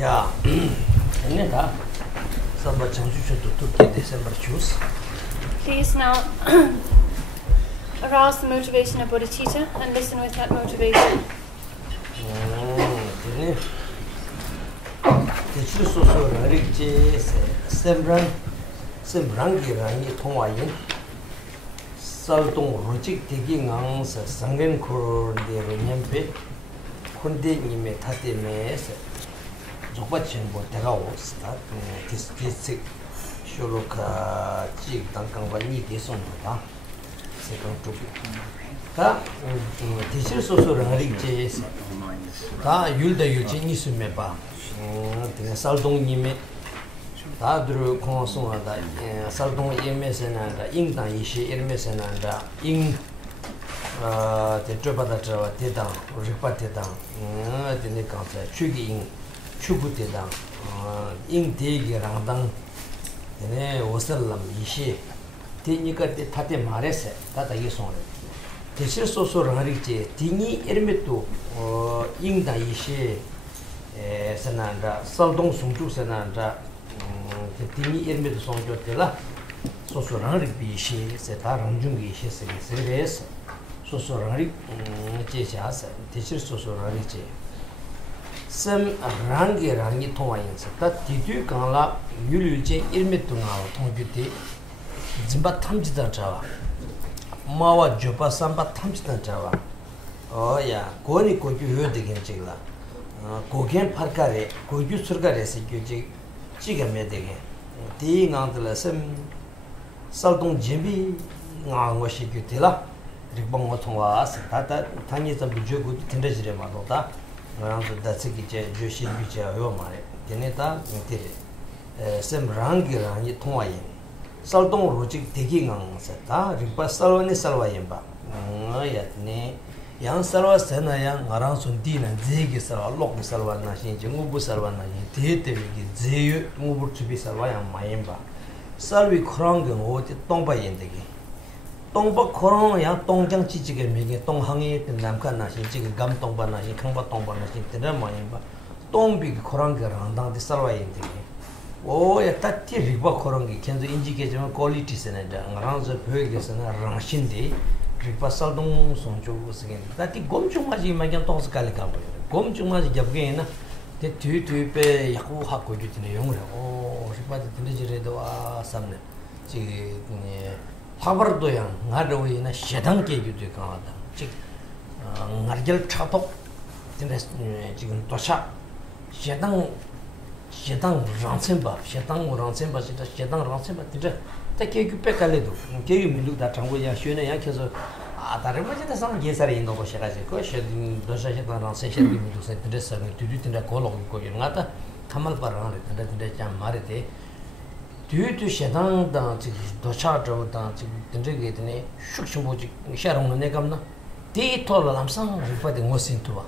Yeah, Neta, somebody to get December choose. Please now arouse the motivation of bodhicitta and listen with that motivation. The choose also rich Sembrangi Rangi Tongayan Salton Rojik taking on Sangan Kor de Renyampe Kunde Nime Tate Mes Zopachin Boteraos that this Sholoka Chik Tankangani Gesonda second to Ta teachers also rich Ta Yulda Yujini Sumeba Salton Nime 다들 공성하다 살동 예매선한다 인당 이시 일매선한다 인 대저바다 대당 리파대당 되네 강사 추기인 추구대당 인대기랑당 되네 오슬람 이시 되니까 다대 말했어 다다 이송을 대실 소소를 하리지 디니 일매도 인당 이시 선한다 살동 송주선한다 Tini erme to sonjo tela soso rangri bishi se ta rangjungi shi se res soso rangri che cha sa techir soso rangri che sem rangi thoma yin sa ta titu kangla yulu che erme to nga thongju te jimba thamji da chawa mawa jopa samba thamji da chawa oh ya koni ko ju yo de gen chigla gogen parkare ko ju surgare se ju ji 지가 매되게 디강들 셈 살동 제비 나와시 규텔라 리봉 통와 다다 단위에서 비주고 텐데지레 말로다 그래서 다치기 제 조시 비자요 말에 되네다 인테레 셈 랑기랑이 통와인 살동 로직 대기강서다 리파살원에 살와인바 야네 yang sarwa sena yang ngarang sunti na zegi sarwa lok sarwa na shin ngubu sarwa na yin te te gi zeyu ngubu chubi sarwa yang mayemba sarwi khorang ge ngo ti tongba yin de gi tongba khorang yang tongjang chi chi ge me ge tonghangi te namka na shin chi ge gam tongba na shin khangba tongba na shin te na mayemba tongbi ge khorang ge rang dang de sarwa yin de gi o ya ta ti riba khorang ge kenzo inji ge jama quality sena da ngarang zo phö ge sena rang shin de Sal동 sonjo again. That the Gomchumaji Magan Tos Calico. Gomchumaji Gabgain, the two pe Yaku Hako in a young oh, Ripato Samne. She Havardoyan, Nadawi in a Shedanke you to Canada. Chick Nargel Chato, Chicken Tosha, Shedang Ransemba, Shedang Ransemba, Shedang Ransemba. Take you pick a little. Give me look at Tangoya Shuna Yakizo. There was some Gesari in the Osharazi question. Does I have an session to send this to do in the column Koyonata, Kamal Paran, and then the Jam Marite. Due to Shedan down to Doshato down to Tendrigate, Shukshubuji, Sharon Negamna, they told Lamsang referring was into a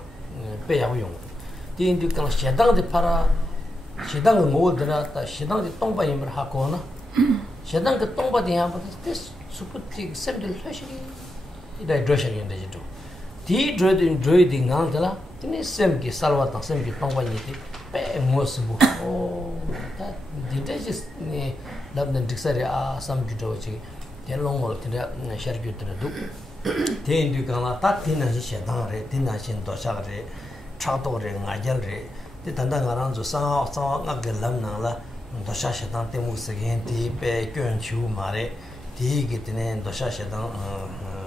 Payawong. The Indican Shedan the Para Shedan mold that Shedan the Tomba in Hakona. Shedan the Tomba the Amber, this Suputi semi fashion. I dress in the Jitu. Tea dreading Antela, then is Semki Salvata Semki Tombaniti, Pay Mosibu. Oh, that the digest London Dixaria, some Judochi, then long or Shergut to the Duke. Then you can attack Tina Shedan, Tina Shin Doshare, Chatore, Najalre, the Tandangaran to South Lamnala. Dosha Temus again, tea, pay, Kern Chu Mare, tea getting Dosha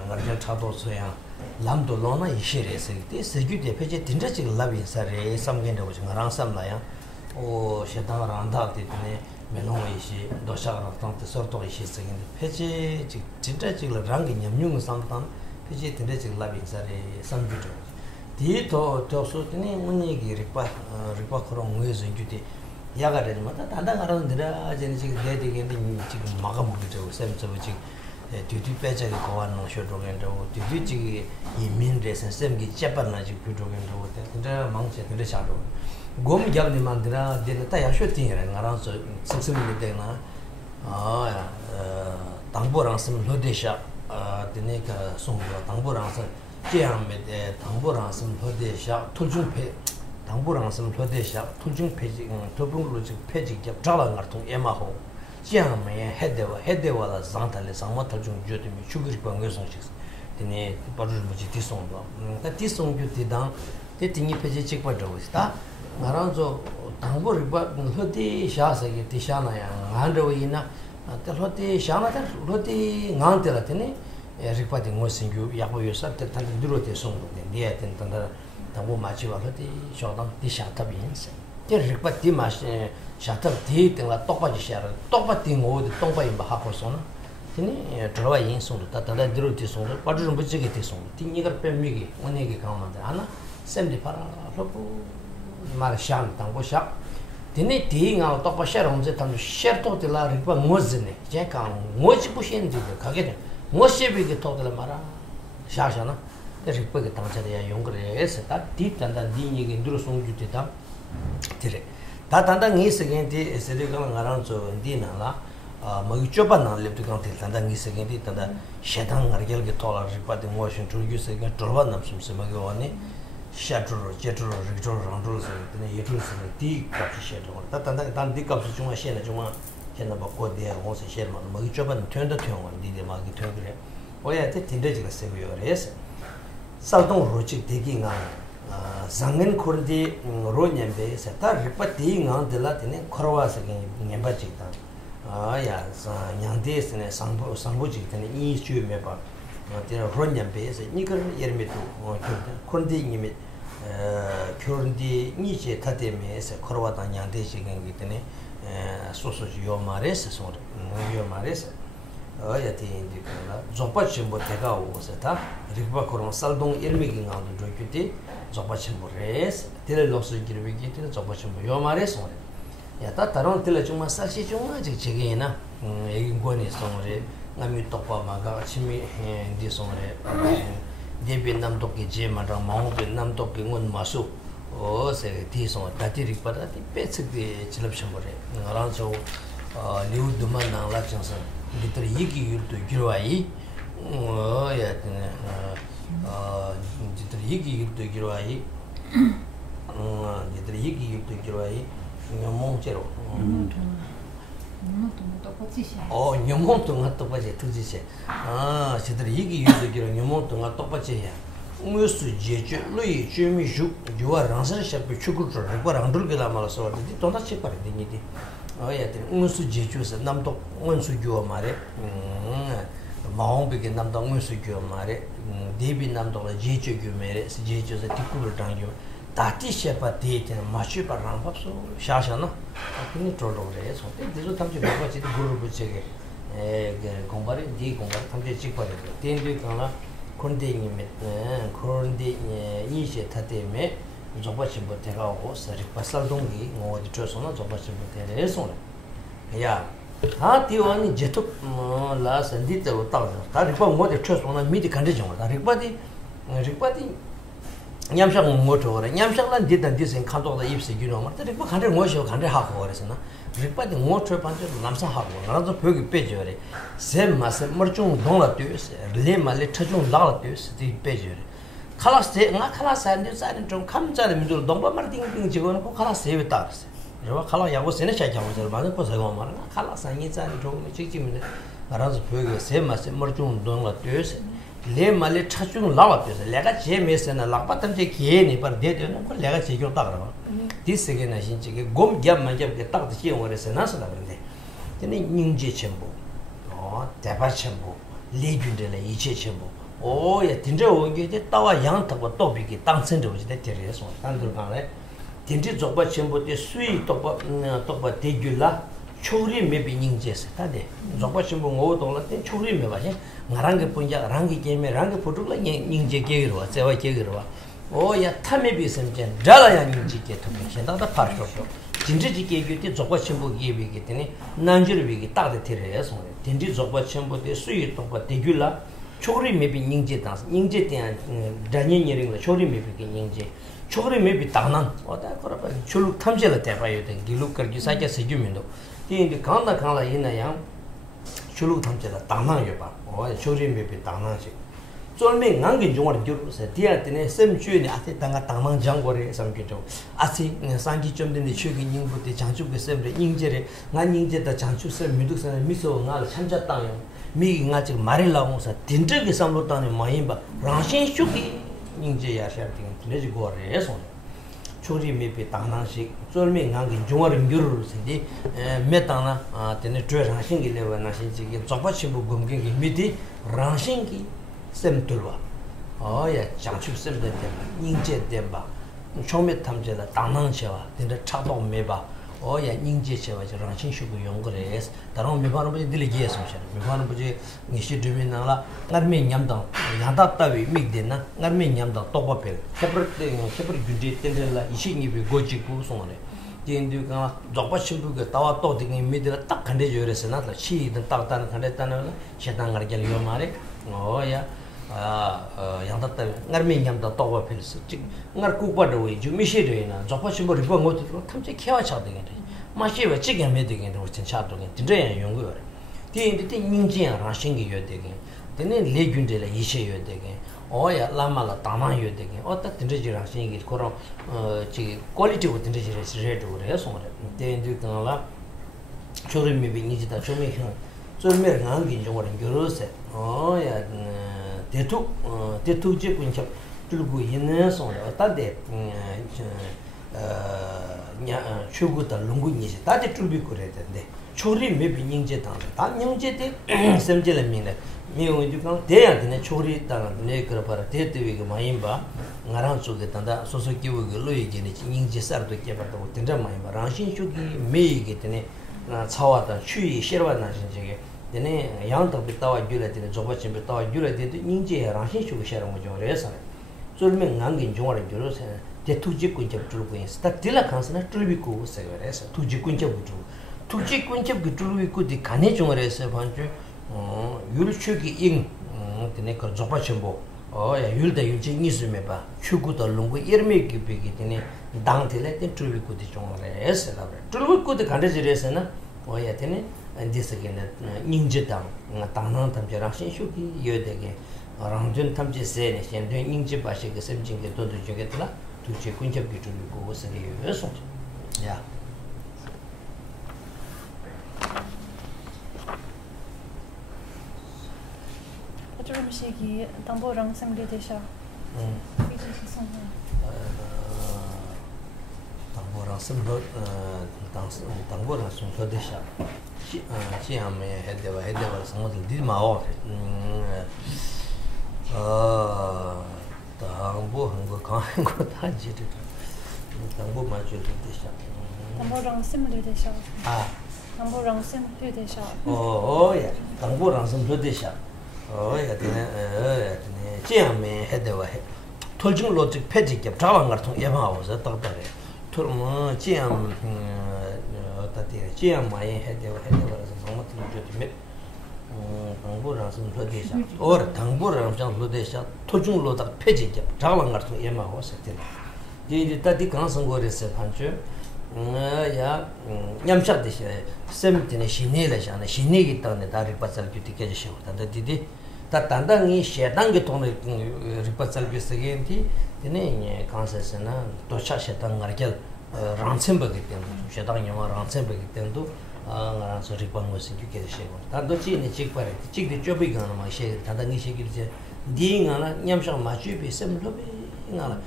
Argent Tato Soya, Lamdo Lona, Ishiris, this is good. Page Tindachi Lavi Sare, some kind of around some laya, or Shetan Randa, Melon Ishi, Dosha, the sort of Ishis again. Page Tindachi Rangin, Yum Santan, Page Tindachi Lavi Sare, some good. Tito Tosutini, Unigi, Ripakron, Wiz in duty. Yagaran, Tandaran, the genetic dating in the Magamuto, Sam Savage, Tutu Pecha, the Koan, Shotogan, Tutu, Imindres, and Semgi Japanese Kutogan, the monks in the shadow. Gom Yavni Mandra, the Taya shooting and around 6 minutes. Tamboran, some Hodesha, the Neka Songa, Tamboran, Jam, Tamboran, some Hodesha, Tujumpe. 당부랑 선 표대샤 통중 폐지 도봉으로 즉 폐지 잡자라 같은 에마호 지양에 헤데와라 상탈레 상마탈 중 주드미 추그리 방에서식 되네 바로 뭐지 디송도 다 디송도 디당 대팅이 폐지 찍어줘 있다 나랑저 당부를 봐 허디 샤사게 디샤나야 안로이나 허디 샤나다 허디 ngan텔라테네 리파디 모싱규 야고요사 때탄 드로테 송도 네 텐탄다 당고 마치와 허디 쇼당 디샤타빈스 제 리파디 마시 샤타 디땡라 똑바지 샤라 똑바디 모드 똑바이 마하고소나 티니 들어와 인송도 따따다 드로테 송도 빠르좀 붙이게 됐송 티니가 뱀미기 오네기 강만데 하나 샘디 파라 로부 마르샹 당고샤 디네 디잉아 똑바샤라 온제 담도 셔토들라 리파 모즈네 제가 모지 부신데 가게 모시비게 토들 마라 샤샤나 리파게 당자야 용거레스 다 디단단 디니게 누르송 주테다 디레 다 단단 이스겐디 에세리가 나랑 저 디나라 magi choba na leptu kan tel tanda ngi se gen tanda shedan argel ge tola ripa de motion to use ge torba nam sum se magi wani shatro jetro rigro randro se ne yetro se di kap shetro ta tanda dan di kap su chuma shena chuma shena ba ko de ho se sher ma magi choba na tenda thyon wan di de magi thyon gre oya te tinde ji ga se yo res saldong rochi de gi nga zangen khordi ro nyembe se ta ripa de nga de la tene khorwa se ge nyemba chi ta 야, 냥데스네 상보지 때문에 이 주에 봐. 내가 그런냥 배에서 이거는 예르미도 그런데 님이 그런데 이제 타데메에서 걸어왔다 냥데시경기 때문에 소소지 요 말에서 요 말에서 어야티 인디가 좀빠치 뭐 대가 오고서다 리바 코론 살동 일미긴 가도 저기티 좀빠치 뭐레스 텔로스 기르비기 텔 좀빠치 요 말에서 야다 다른 텔레 좀 사실 좀 아직 제게나 이건이 송래 남이 똑바마가 침이 디송래 데빈남 독게 제마랑 마오빈 남 독게 온 마수 어세 디송 다티릭 바다티 베츠게 질럽셔버래 알아서 리우드만 나라청서 리터 얘기 유도 기로아이 야드네 리터 얘기 유도 기로아이 리터 얘기 유도 기로아이 녀몽제로 녀몽동아 똑같이 두지세 저들 얘기 유도기로 녀몽동아 똑같이 해 무슨 제주 루이 주미주 유아랑서 샤비 추구르 레바랑들게라 말아서 돈다치 빠르디니디 야들 무슨 제주에서 남도 원수 주어 말에 마홍비게 남도 원수 주어 말에 데비 남도가 제주 규메레 제주에서 티쿠르 당겨 다티셰파 데이트는 마취바랑 밥소 샤샤나 그니 돌로래 소때 디조 탐지 뭐가지 그룹을 제게 공발이 디 공발 탐지 찍거든 된데 가나 콘데님에 콘데 이제 타데메 조바치 뭐 대가 오고 서리 파살동기 어디 줘서는 조바치 뭐 대래서 야 디원이 제토 라선디도 따로 다리파 뭐데 쳐서는 미디 간대죠 다리파디 냠상 모토래 냠상란 디단 디생 칸도다 입시 유노마 데리고 간데 모셔 간데 하고 그래서나 리파디 모토 반저 남사 하고 나도 벽이 빼줘래 셈마세 머중 동라 뛰스 레말레 터중 라라 뛰스 디 빼줘래 칼라스테 나 칼라산데 사는 좀 감자를 민들 동바 마르딩 지고는 꼭 칼라스에 따라서 저와 칼라 야고 세네 차자고 저 맞는 거 세고 말아 칼라산이 자는 좀 찍지면 나라서 벽이 셈마세 머중 동라 뛰스 레말레 차중 라와께서 내가 제메스나 락바탐제 기에니 바 데데는 거 내가 제교다 그러. 디스게나 신지게 곰겸만 잡게 딱 지용 그래서 나서다 그런데. 근데 닝제 첨부. 대바 첨부. 레준들의 이체 첨부. 야 진짜 오게 따와 양탁과 또비기 땅선저 오지 대리에서 단들 간에 진짜 저바 첨부의 수위 또바 대줄라 초리 메비 닝제스 다데. 저바 첨부 오도라 때 초리 메바지. 나랑게 본자 랑게 게임에 랑게 포토가 닝제 게기로 제와 게기로 야 탐에 비선제 잘아야 닝제 게토 현다다 파르쇼 진지지 게기티 저거 첨부 게비기 때문에 난지를 비기 딱데 테레서 진지 저거 첨부데 수이 똑바 대귤라 초리 메비 닝제 당 닝제 때 다니니링라 초리 메비 닝제 초리 메비 당난 어다 거라바 출룩 탐제를 대봐야 돼 길룩 거기 사게 세주면도 이제 강나 이나양 출룩 탐제다 당나요 봐 초리 메비 당나지 쫄매 낭긴 중얼 겨루세 디아테네 셈주니 아테 당가 당망 장고레 삼기죠 아시 상기 좀 되는 추기 닝부터 장축의 셈레 닝제레 난 닝제다 장축셈 미득선 미소 나를 참자땅요 미가 지금 말을 나오면서 딘적이 삼로다는 마임바 랑신 추기 닝제야 샤팅 내지 고레서 초리 미비 당나식 쫄매 낭긴 중얼 겨루세디 메타나 아테네 트레랑신기 레바나신지 접아치부 검경기 미디 랑신기 셈들와 어야 장축 셈들 때문에 인제 때문에 처음에 탐제라 당난셔와 근데 차도 매봐 어야 인제셔와 저랑 신슈고 연거래서 다른 매반은 뭐지 들리게서 매반은 뭐지 니시 드미나라 나르메 냠당 야다따위 미되나 나르메 냠당 똑바벨 케브르 규제 때들라 이신이비 고지고 송하네 인도가 접아침부가 따와 또 되게 미들아 딱 간대줘 그래서 나도 시든 딱다는 간대다는 시당을 gel려 말에 어야 양다따 나르메 냠다 또와 필스 날 국바도 주 미시르이나 접아침부 리본 것도 탐지 케어 차되게 마시와 지게 메되게 좀 차도게 진짜 연구요 디인데 닝지야 신기 요되게 되는 레균들에 이셔 요되게 어야 라마라 다만 요되게 어따 진짜지랑 신기 그런 지 퀄리티고 진짜지를 레도 그래서 디인데 그나라 초림미 비니지다 초미형 초미를 한긴 정도는 겨루세 어야 대투지 군첩 들고 있는 손에 어떤데 추구다 롱군이지 다들 줄비 그래야 되는데 초리 매비 닝제 다 닝제데 셈젤미네 미용이도 대야되네 초리 따는 내 그러 봐라 대대위가 마임바 나랑 쪽에 단다 소소기우가 로이게네 닝제 살도 개발도 된다 마임바 랑신슈기 메이게 되네 차와다 추이 싫어하는 신제게 되네 양도 비타와 줄에 되네 저버침 비타와 줄에 되도 닝제 랑신슈기 싫어하는 거죠 그래서 쫄면 남긴 중화를 줄어서 대투지 군접 줄고 있어 딱 딜라 칸스나 줄비고 세거래서 투지 군접 줄고 투지 군접 줄고 디 간에 중화래서 반주 율축이 잉 되네 그 저버침보 어야 율다 율지 니스메 봐 추구도 롱고 이르메기 비기 되네 당텔에 된 줄비고 디 중화래서 줄비고 디 간데지래서나 어야 되네 안디스게네 닝제당 당난 탐제랑 신슈기 여되게 랑준 탐제세네 현대 닝제 바시게 셈징게 도도 주게더라 두제 군접기 줄고 오스리 여소 야 Rinpoche tamborang semledesha. 당보랑 섬로 당보랑 섬로데샤 시암에 해대와 성모들 디마오 당보 한거 강한 거 다지를 당보 맞을데샤 tamborang semledesha. tamborang semledesha. 야 당보랑 섬로데샤 야 되네 시암에 해대와 톨징 로직 패지게 자왕 같은 예방하고서 딱딱해 톨뭐 지암 어떻게 지암 많이 해대와 정말 좀 당보랑 좀 로데샤 or 당보랑 좀 로데샤 톨징 로다 패지게 자왕 같은 예방하고서 되네 이제 다디 강성거에서 반주 야 냠샷듯이 셈티네 신내래잖아 신내기 때문에 다리 빠살 규티게 주시고 단다디디 다 단단히 셰당게 돈을 리빠살 비스게인티 되네 간세스나 도차 셰당 가르kel 란셈버기 때문에 셰당 영화 란셈버기 때문에 아 소리방 것이 규게 주시고 단도치네 직발에 직디 쪼비 가는 마셰 단단히 시기제 디잉하나 냠샤 마취비 셈로비 나라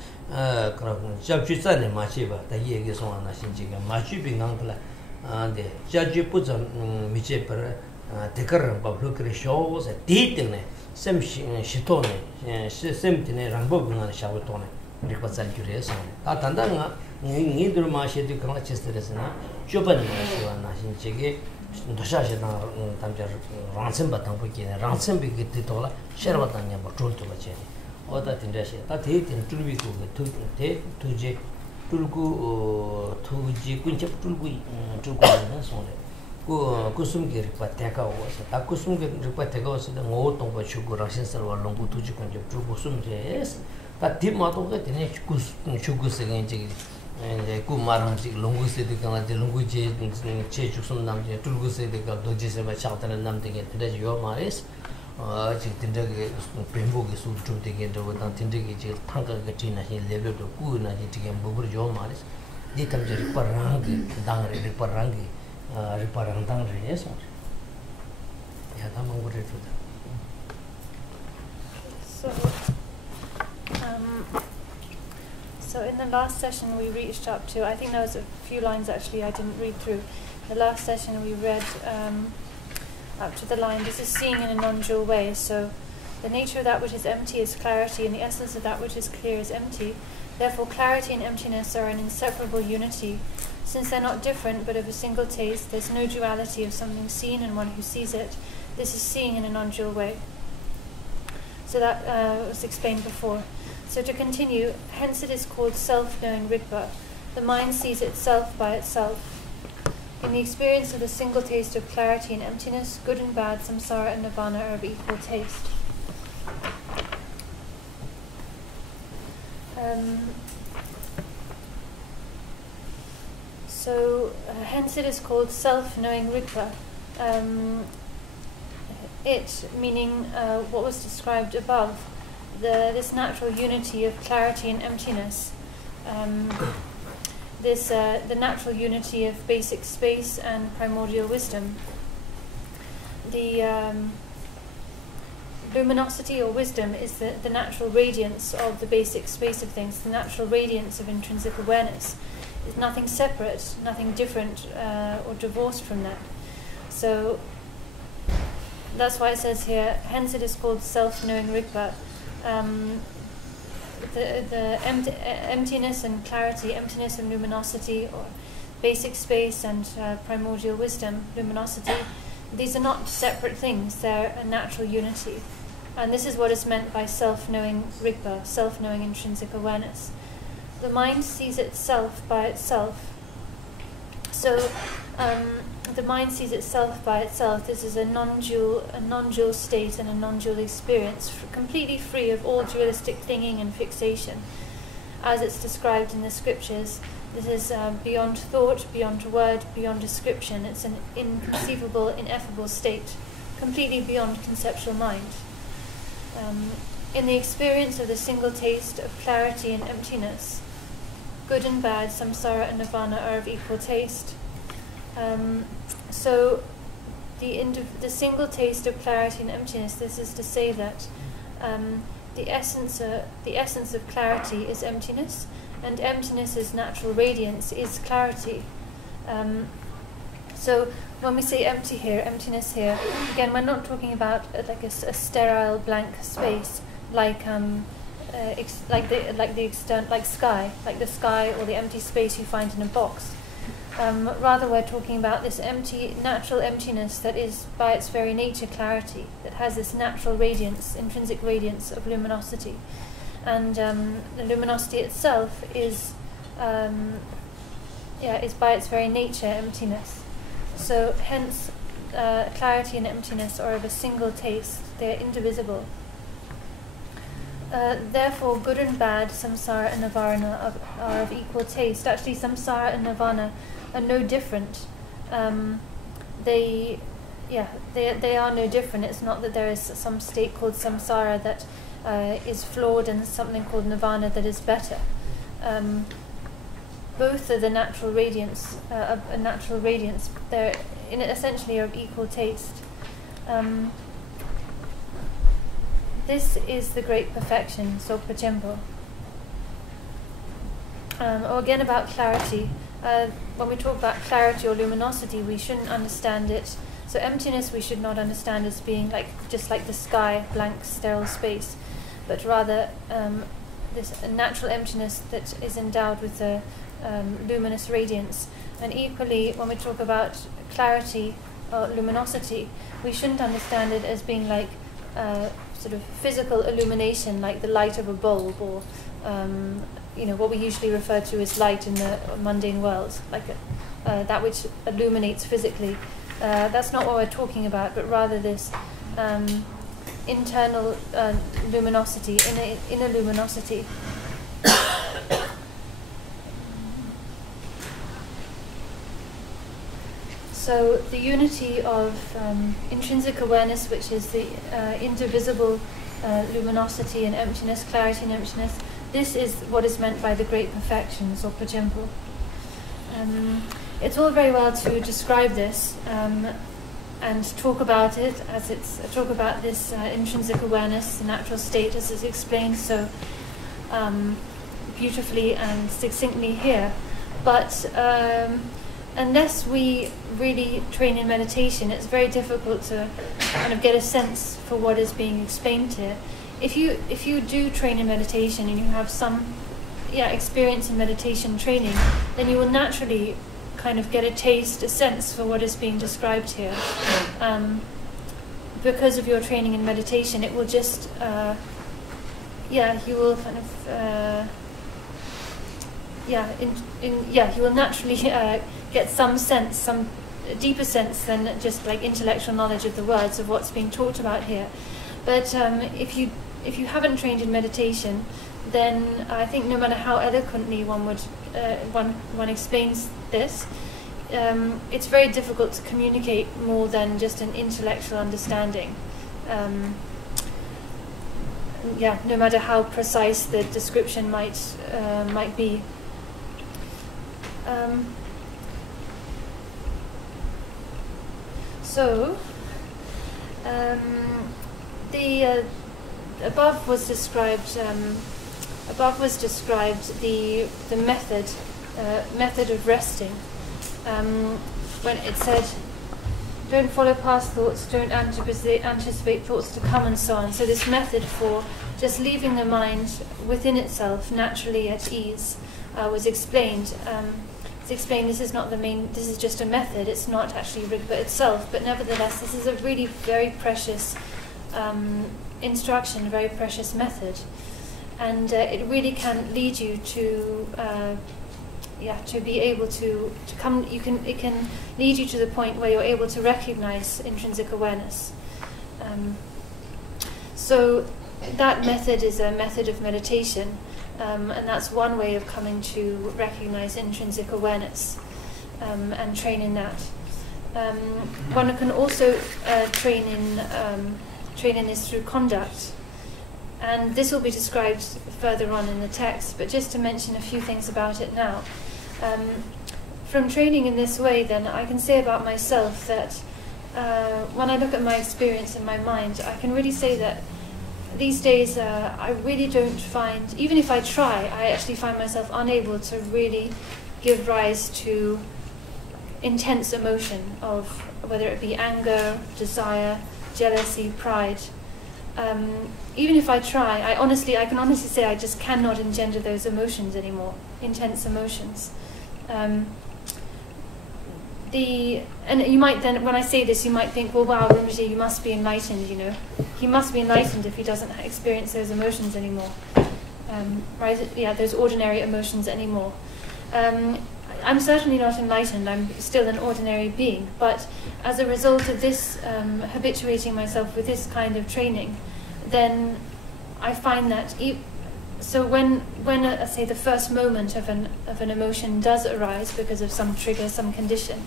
그럼 잡주산에 마치바 다 얘기해서 하나 신지가 마취비 강들라 안데 자주부터 미체버 데커런 바블크리 쇼스 디트네 셈 시토네 셈티네 랑보그나 샤고토네 리파살 규레서 다 단단가 니들 마시디 그런 체스트레스나 쇼반이 마시와나 신지게 도샤시나 담자 란셈바 담보기네 란셈비기 디토라 셔바탄냐 뭐 졸토바체 어다 tinda시 다 대tin 줄비고 대 투제 줄고 투지 군첩 줄고는 손에 그 구숨게 리파테가 와서 다 구숨게 리파테가 와서 뭐 동바 추고랑 신설와 롱고 투지 군첩 줄고 숨제스 다 뒷마도가 되네 추고스게 이제 구마랑지 롱고세데가 롱고제 제 죽숨 남제 줄고세데가 도지세바 차다는 남되게 되죠 말이스 아직 된다게 뱀복이 수준 되게 저 된다게 제 탕가가 지나 해 레벨도 꾸나 되게 뭐를 좀 말이지 이 탐제 리파랑기 당을 리파랑기 리파랑 당을 해서 야 담은 거를 주다 So in the last session we reached up to, I think there was a few lines actually I didn't read through. The last session we read up to the line, this is seeing in a non-dual way. So the nature of that which is empty is clarity, and the essence of that which is clear is empty. Therefore clarity and emptiness are an inseparable unity. Since they're not different but of a single taste, there's no duality of something seen and one who sees it. This is seeing in a non-dual way. So that was explained before. So to continue, hence it is called self-knowing Rigpa. The mind sees itself by itself. In the experience of the single taste of clarity and emptiness, good and bad, samsara and nirvana are of equal taste. Hence it is called self-knowing Rigpa. It meaning what was described above, this natural unity of clarity and emptiness, the natural unity of basic space and primordial wisdom. The luminosity or wisdom is the natural radiance of the basic space of things, the natural radiance of intrinsic awareness. It's nothing separate, nothing different or divorced from that. So that's why it says here, hence it is called self-knowing Rigpa. The emptiness and clarity, emptiness and luminosity, or basic space and primordial wisdom, luminosity, these are not separate things, they're a natural unity. And this is what is meant by self-knowing Rigpa, self-knowing intrinsic awareness. The mind sees itself by itself. So the mind sees itself by itself. This is a non-dual state and a non-dual experience, completely free of all dualistic clinging and fixation. As it's described in the scriptures, this is beyond thought, beyond word, beyond description. It's an inconceivable, ineffable state, completely beyond conceptual mind. In the experience of the single taste of clarity and emptiness, good and bad, samsara and nirvana are of equal taste. So the single taste of clarity and emptiness, this is to say that the essence of clarity is emptiness, and emptiness's natural radiance is clarity. So when we say empty here, emptiness here, again, we're not talking about like a sterile blank space, like the sky or the empty space you find in a box. Rather, we're talking about this natural emptiness that is by its very nature clarity, that has this natural radiance, intrinsic radiance of luminosity. And the luminosity itself is by its very nature emptiness. So hence, clarity and emptiness are of a single taste, they're indivisible. Therefore, good and bad, samsara and nirvana are of equal taste. Actually, samsara and nirvana are no different. They are no different. It's not that there is some state called samsara that is flawed and something called nirvana that is better. Both are the natural radiance, a natural radiance. They're essentially of equal taste. This is the great perfection, Sokpa Chenpo. Again about clarity. When we talk about clarity or luminosity, we shouldn't understand it. So emptiness we should not understand as being just like the sky, blank, sterile space, but rather this natural emptiness that is endowed with a luminous radiance. And equally, when we talk about clarity or luminosity, we shouldn't understand it as being like sort of physical illumination, like the light of a bulb, or what we usually refer to as light in the mundane world, like that which illuminates physically. That's not what we're talking about, but rather this internal luminosity, inner luminosity. So the unity of intrinsic awareness, which is the indivisible luminosity and emptiness, clarity and emptiness, this is what is meant by the great perfections, or Pajimpo. It's all very well to describe this and talk about it as talk about this intrinsic awareness, the natural state, as is explained so beautifully and succinctly here. But unless we really train in meditation, it's very difficult to kind of get a sense for what is being explained here. If you do train in meditation and you have some experience in meditation training, then you will naturally kind of get a taste, a sense for what is being described here. Because of your training in meditation, it will just you will kind of you will naturally get some sense, some deeper sense than just like intellectual knowledge of the words of what's being talked about here. But if you haven't trained in meditation, then I think no matter how eloquently one explains this, it's very difficult to communicate more than just an intellectual understanding. No matter how precise the description might be. The above was described the method of resting. When it said, don't follow past thoughts, don't anticipate thoughts to come, and so on. So this method for just leaving the mind within itself, naturally at ease, was explained. It's explained this is not the main, this is just a method, it's not actually Rigpa itself, but nevertheless this is a really very precious instruction, a very precious method. And it really can lead you to be able to come. It can lead you to the point where you're able to recognize intrinsic awareness. So that method is a method of meditation, and that's one way of coming to recognize intrinsic awareness and train in that. One can also train in this through conduct. And this will be described further on in the text, but just to mention a few things about it now. From training in this way, then, I can say about myself that when I look at my experience in my mind, I can really say that these days I really don't find, even if I try, I actually find myself unable to really give rise to intense emotion of whether it be anger, desire, jealousy, pride. Even if I try, I can honestly say I just cannot engender those emotions anymore, intense emotions. And you might then, when I say this, you might think, well, wow, Rinpoche, you must be enlightened, you know. He must be enlightened if he doesn't experience those emotions anymore. Right? Yeah, those ordinary emotions anymore. I'm certainly not enlightened, I'm still an ordinary being, but as a result of this, habituating myself with this kind of training, then I find that, so when say the first moment of an emotion does arise because of some trigger, some condition,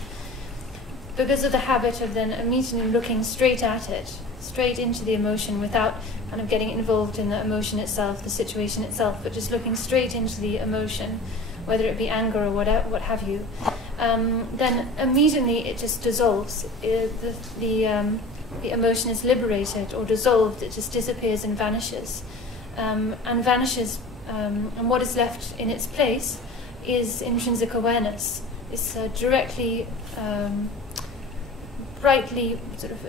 because of the habit of then immediately looking straight at it, straight into the emotion without kind of getting involved in the emotion itself, the situation itself, but just looking straight into the emotion, whether it be anger or what have you, then immediately it just dissolves. The emotion is liberated or dissolved. It just disappears and vanishes, and what is left in its place is intrinsic awareness. It's directly, brightly, sort of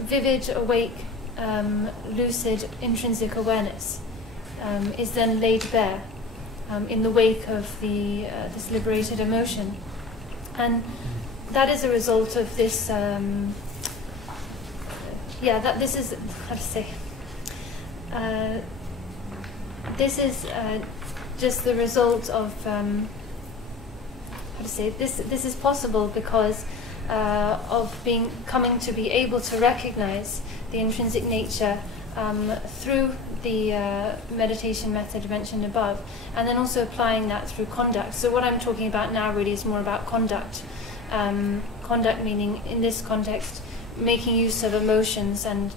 vivid, awake, lucid intrinsic awareness is then laid bare. In the wake of this liberated emotion, and that is a result of this. That this is how to say. This is just the result of how to say this. This is possible because of coming to be able to recognize the intrinsic nature through the meditation method mentioned above, and then also applying that through conduct. So what I'm talking about now really is more about conduct. Conduct meaning, in this context, making use of emotions and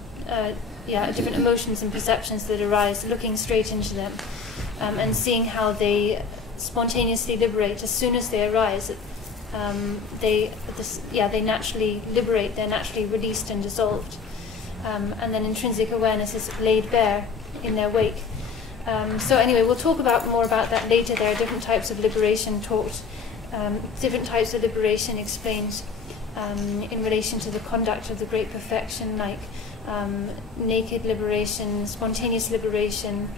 different emotions and perceptions that arise, looking straight into them, and seeing how they spontaneously liberate as soon as they arise. They naturally liberate. They're naturally released and dissolved, and then intrinsic awareness is laid bare in their wake. So anyway, we'll talk more about that later. There are different types of liberation taught, different types of liberation explained in relation to the conduct of the great perfection, like naked liberation, spontaneous liberation,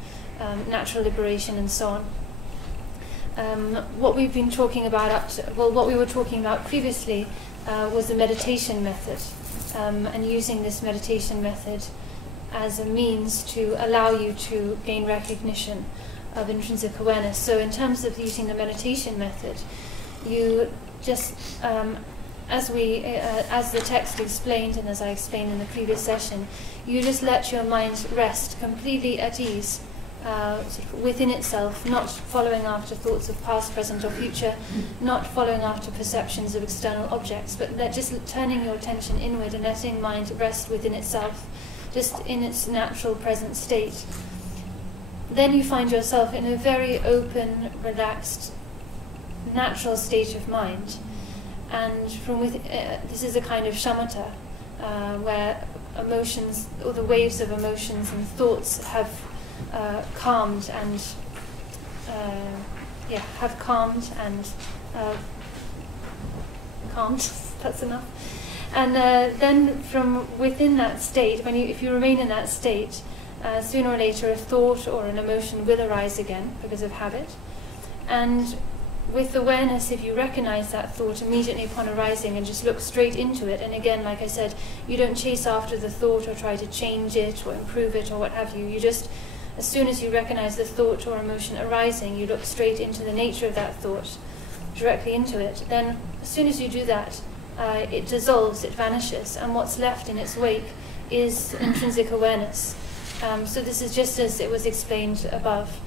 natural liberation, and so on. What we've been talking about what we were talking about previously was the meditation method, and using this meditation method as a means to allow you to gain recognition of intrinsic awareness. So in terms of using the meditation method, you just, as the text explained and as I explained in the previous session, you just let your mind rest completely at ease sort of within itself, not following after thoughts of past, present or future, not following after perceptions of external objects, but just turning your attention inward and letting mind rest within itself, just in its natural present state. Then you find yourself in a very open, relaxed, natural state of mind. And from this is a kind of shamatha, where emotions, or the waves of emotions and thoughts have calmed and calmed. That's enough. And then from within that state, if you remain in that state, sooner or later a thought or an emotion will arise again because of habit. And with awareness, if you recognize that thought immediately upon arising and just look straight into it, and again, like I said, you don't chase after the thought or try to change it or improve it or what have you. You just, as soon as you recognize the thought or emotion arising, you look straight into the nature of that thought, directly into it. Then, as soon as you do that, it dissolves, it vanishes, and what's left in its wake is intrinsic awareness. So this is just as it was explained above.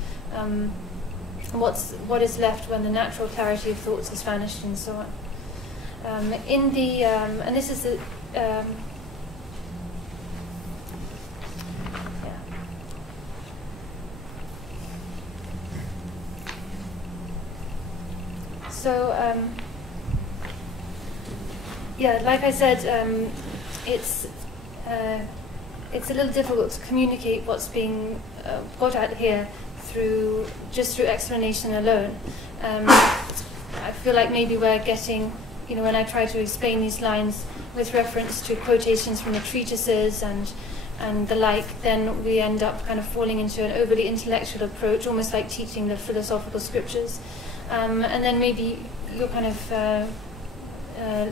What is left when the natural clarity of thoughts has vanished, and so on. And this is the So like I said, it's a little difficult to communicate what's being got at here through explanation alone. I feel like maybe we're getting, when I try to explain these lines with reference to quotations from the treatises and the like, then we end up kind of falling into an overly intellectual approach, almost like teaching the philosophical scriptures. And then maybe you're kind of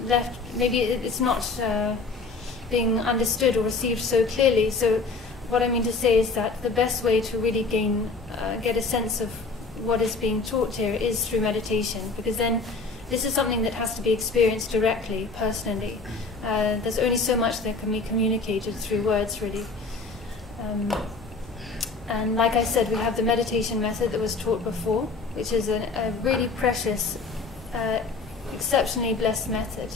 left, maybe it's not being understood or received so clearly. So what I mean to say is that the best way to really get a sense of what is being taught here is through meditation, because then this is something that has to be experienced directly, personally. There's only so much that can be communicated through words, really. And like I said, we have the meditation method that was taught before, which is a really precious, exceptionally blessed method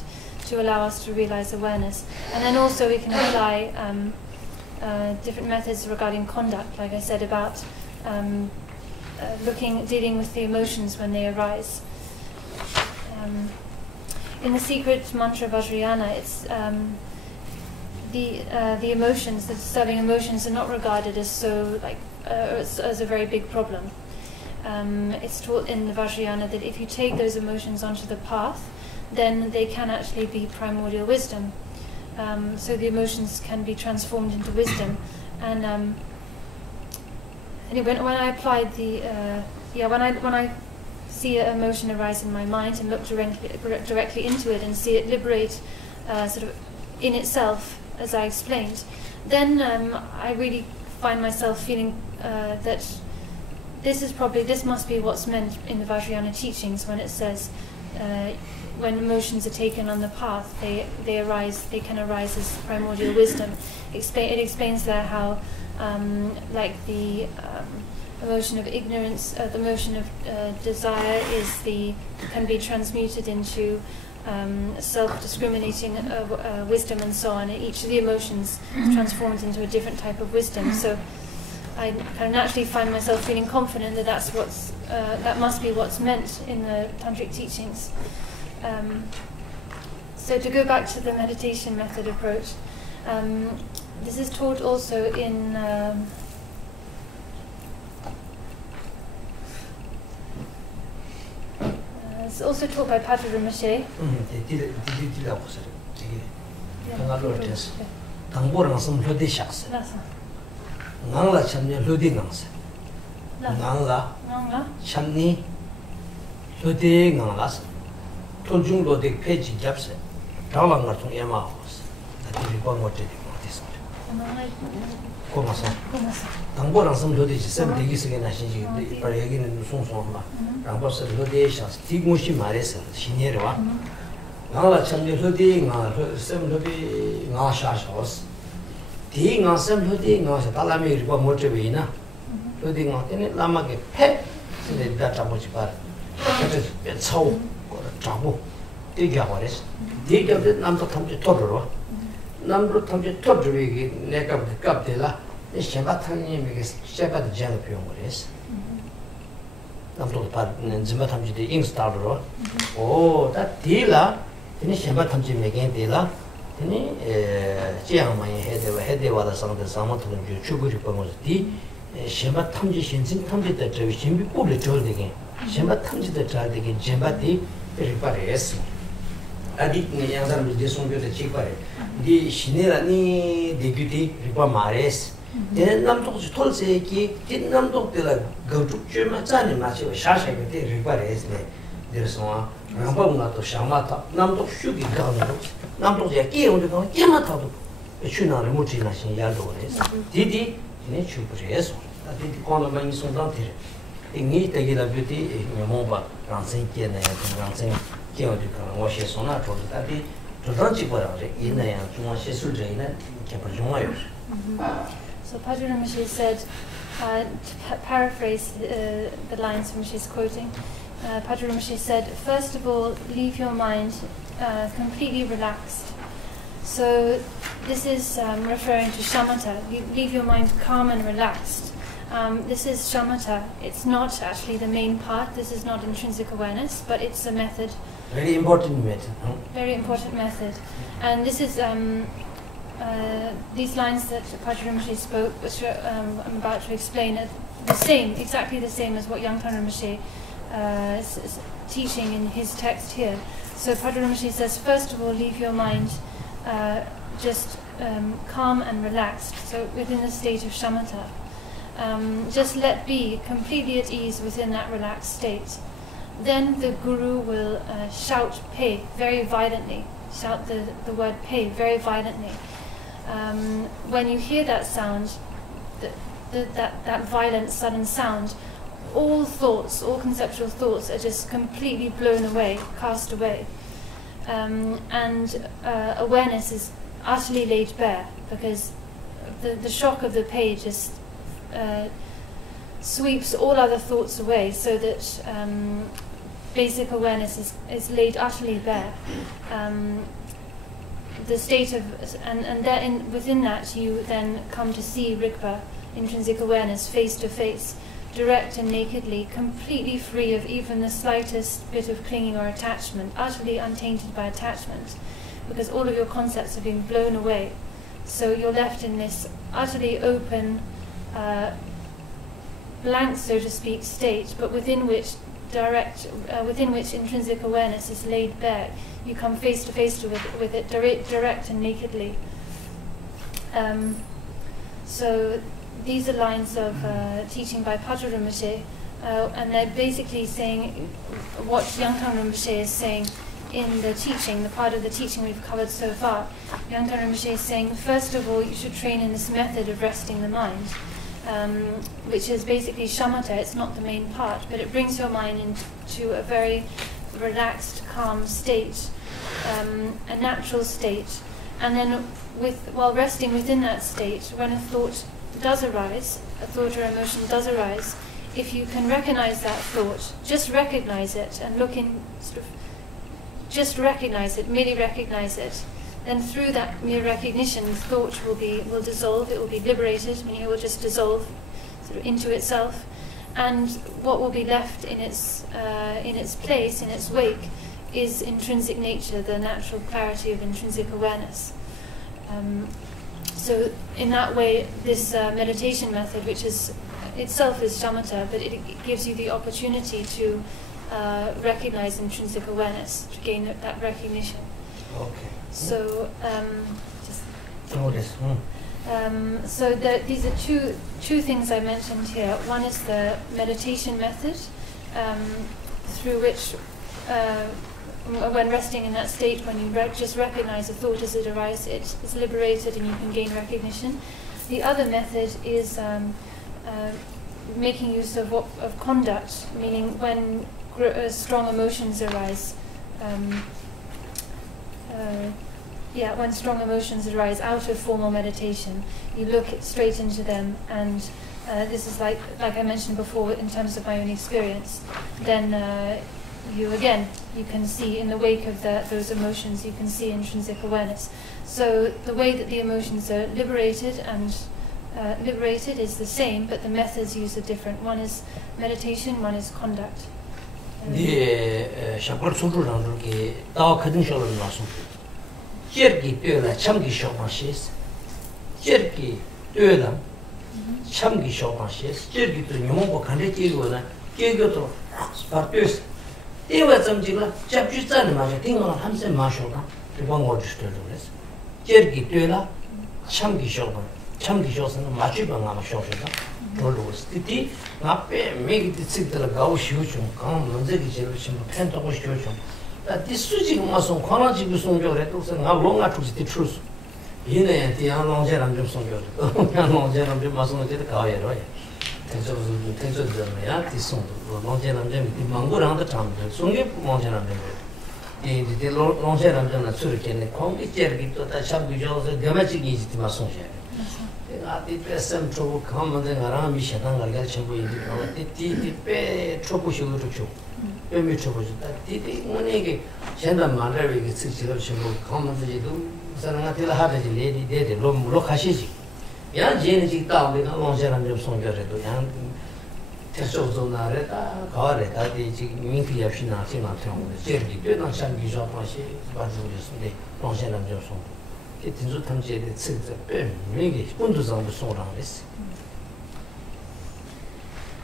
to allow us to realize awareness. And then also we can apply different methods regarding conduct, like I said, about dealing with the emotions when they arise. In the secret mantra Vajrayana, it's the emotions, the disturbing emotions, are not regarded as so as a very big problem. It's taught in the Vajrayana that if you take those emotions onto the path, then they can actually be primordial wisdom. So the emotions can be transformed into wisdom. And when I applied when I see an emotion arise in my mind and look directly into it and see it liberate sort of in itself, as I explained, then I really find myself feeling that this must be what's meant in the Vajrayana teachings when it says when emotions are taken on the path, they can arise as primordial wisdom. It explains there how like the emotion of ignorance, the emotion of desire can be transmuted into self-discriminating wisdom and so on. Each of the emotions transforms into a different type of wisdom. So I kind of naturally find myself feeling confident that that must be what's meant in the tantric teachings. So to go back to the meditation method approach, this is taught also in it's also taught by Padre Rinpoche. Nangla chamni lodi ngangsa. Nangla chamni lodi nganglas. Toljung lodi peji japse. Dawla ngartung ema hos. Tati rikwa ngote di ngotis. Komasa. Tangbora sam lodi chi sem degi sige na shinji par yagi ni song song ma. Rangpa sa lodi shas ti ngoshi mare sa shinierwa. Nangla chamni lodi nga sem lodi nga sha hos. Di nga sem lodi nga sa talami rikwa ngote we na. Lodi nga tene lama ke pe sinde da chapo chi par. Kate pe chau chapo di kya wares. Di kya de namto thamje todro. Namro thamje todro we ne kap de la. Ne sheba thani me ke sheba de jang pyo wares. Namto par ne zimba thamje de ing star ro. O da di la tene sheba thamje me gen de la. Tene jiang ma hede wa da sang de sama thon ju chuguri pangos di sheba thamje shinsin thamje da zhe shinbi pule zhol de gen. Sheba thamje da zhal de gen jemba di ripares. Adi ne Yangtang de songyo de chikpare. Di shinera ni deputy ripa mares. Tene namtok tolse ki tin namtok de la gautuk chema chani ma chi sha sha de ripares ne. De song Rangpa nga to shama ta namtok shugi gaano namtok ya kiye onde gaano kema ta do chuna Rinpoche na shin ya do res didi ne chupu res didi kono ma ni son dantere ngi tagi la beauty mo ba ransen kiye na ya ransen kiye onde gaano wa she sona to didi to danchi para re ina ya chuma she sul je ina ke pa juma yo. So Padre Rinpoche said, to paraphrase the lines from she's quoting, Padre Rinpoche said, first of all, leave your mind completely relaxed. So this is referring to shamatha. Leave your mind calm and relaxed. This is shamatha. It's not actually the main part. This is not intrinsic awareness, but it's a method. Very important method. Huh? Very important method. And this is these lines that Padre Rinpoche spoke, which I'm about to explain, are the same, exactly the same as what Yangtang Rinpoche is teaching in his text here. So Padre Rinpoche says, first of all, leave your mind just calm and relaxed, so within the state of shamatha. Just let be, completely at ease within that relaxed state. Then the Guru will shout pay very violently, shout the word pay very violently. When you hear that sound, that violent sudden sound, all thoughts, all conceptual thoughts are just completely blown away, cast away. And awareness is utterly laid bare, because the shock of the page just sweeps all other thoughts away, so that basic awareness is laid utterly bare. The state of, and then within that you then come to see Rigpa, intrinsic awareness, face to face, direct and nakedly, completely free of even the slightest bit of clinging or attachment, utterly untainted by attachment, because all of your concepts have been blown away. So you're left in this utterly open, blank, so to speak, state, but within which intrinsic awareness is laid bare. You come face to face with it, direct and nakedly. So these are lines of teaching by Padre Rinpoche, and they're basically saying what Yangtang Rinpoche is saying in the teaching, the part of the teaching we've covered so far. Yangtang Rinpoche is saying, first of all, you should train in this method of resting the mind, which is basically shamatha. It's not the main part, but it brings your mind into a very relaxed, calm state, a natural state. And then while resting within that state, when a thought does arise, a thought or emotion does arise, if you can recognize that thought, just recognize it and look in, just recognize it, merely recognize it, then through that mere recognition, thought will dissolve. It will be liberated, meaning it will just dissolve sort of into itself, and what will be left in its place, in its wake, is intrinsic nature, the natural clarity of intrinsic awareness. So in that way, this meditation method, which is itself is shamatha, but it gives you the opportunity to recognize intrinsic awareness, to gain that recognition. Okay. So Notice. so these are two things I mentioned here. One is the meditation method, through which, when resting in that state, when you just recognize a thought as it arises, it is liberated and you can gain recognition. The other method is making use of conduct, meaning when strong emotions arise. When strong emotions arise out of formal meditation, you look straight into them, and this is like I mentioned before in terms of my own experience. Then you can see in the wake of those emotions, you can see intrinsic awareness. So the way that the emotions are liberated is the same, but the methods used are different. One is meditation, one is conduct. Jerki döla chamgi shomashes. Jerki döla chamgi shomashes. Jerki to nyombo kande jigona, jigoto spartus. Dewa zamjigla, chapjuzan maja, tingon hamse mashoga, one word stories. Jerki döla chamgi shoga, chamgi shosan, machibanga shoga, Rolos. Titi, Nape, make the signal go shoot, come, Manzaki, Pentagon shoot. This switching was on Konaji Sonjo, and how long I took the truth. In the end, the Anongeram Sonjo, Anongeram Mason did the Kaya, right? Tenso the song, Longeram, the Mango on the town, Songi Mongeram. The Longeram and Zurich and the Congi Jerry to that shall be just a Gamachi easy to Mason. I did some trouble coming around Michigan, I got some way to trouble sugar to chew. Maybe trouble that did it. Send a mother with 6 years ago, common to do, Sanatilla had a lady dead, Lokashi. Young Jenny down with a long general song, young Tesso Nareta, Coretta, the Minky of Shina, Jerry, did not send you shop my shade, but long general song. It is not considered 6 maybe Spundus on the sword on this.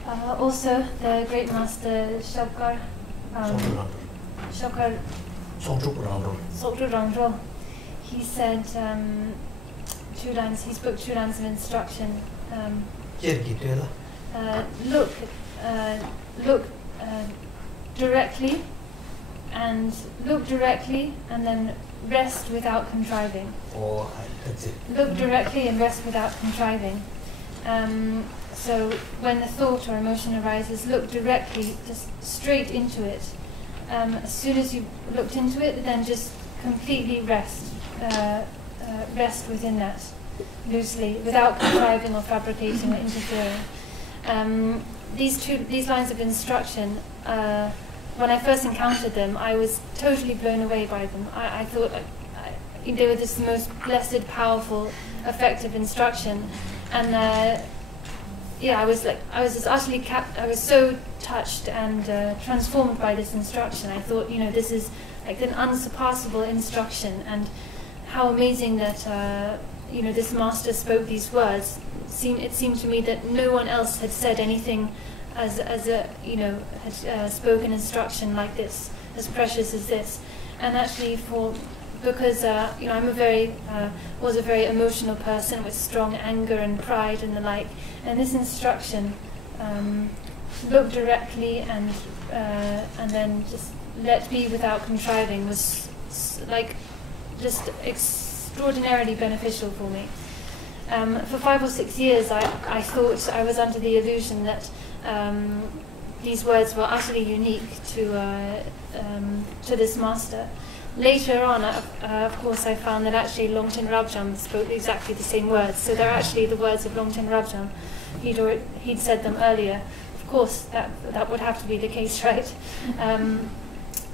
Also, the great master Shokar Sotru Rangro, he said 2 lines, he spoke 2 lines of instruction. Look directly, and then rest without contriving. Oh, that's it. Look directly and rest without contriving. So when the thought or emotion arises, look directly, just straight into it. As soon as you looked into it, then just completely rest. Rest within that, loosely, without contriving or fabricating or interfering. These lines of instruction, when I first encountered them, I was totally blown away by them. I thought they were just the most blessed, powerful, effective instruction, and I was just utterly I was so touched and transformed by this instruction. I thought, this is like an unsurpassable instruction, and how amazing that this master spoke these words. It seemed to me that no one else had said anything had spoken instruction like this, as precious as this. And actually, because I'm was a very emotional person with strong anger and pride and the like, and this instruction, look directly and then just let be without contriving, was just extraordinarily beneficial for me. For 5 or 6 years, I thought I was under the illusion that these words were utterly unique to this master. Later on, of course, I found that actually Longchen Rabjam spoke exactly the same words. So they're actually the words of Longchen Rabjam. He'd said them earlier. Of course, that would have to be the case, right?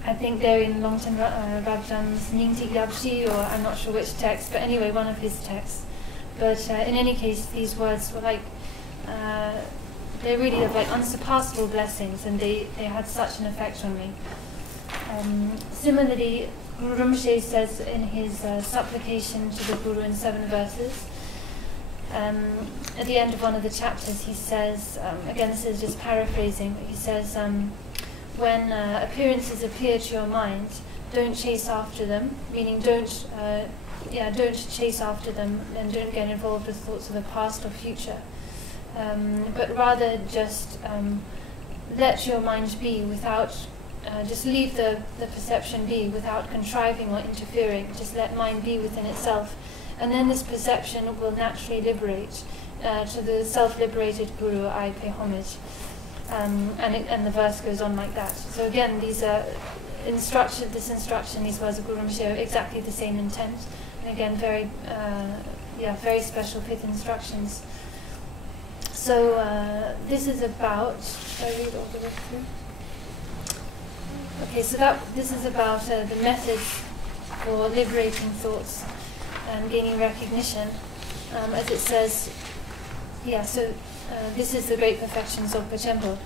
I think they're in Longten Rabjam's Nyingtik Yapshi, or I'm not sure which text, but anyway, one of his texts. But in any case, these words were like, they're really of like unsurpassable blessings, and they had such an effect on me. Similarly, Guru Rinpoche says in his supplication to the Guru in 7 verses, at the end of one of the chapters, he says, again, this is just paraphrasing, but he says, when appearances appear to your mind, don't chase after them, meaning don't chase after them and don't get involved with thoughts of the past or future, but rather just let your mind be without, just leave the perception be without contriving or interfering, just let mind be within itself, and then this perception will naturally liberate. To the self-liberated Guru I pay homage. And the verse goes on like that. So again, these this instruction, these words of Guru Rinpoche are exactly the same intent. And again, very special pith instructions. So this is about. Shall I read all the way through? Okay, so this is about the methods for liberating thoughts and gaining recognition, as it says. This is the great perfections of Pachempo.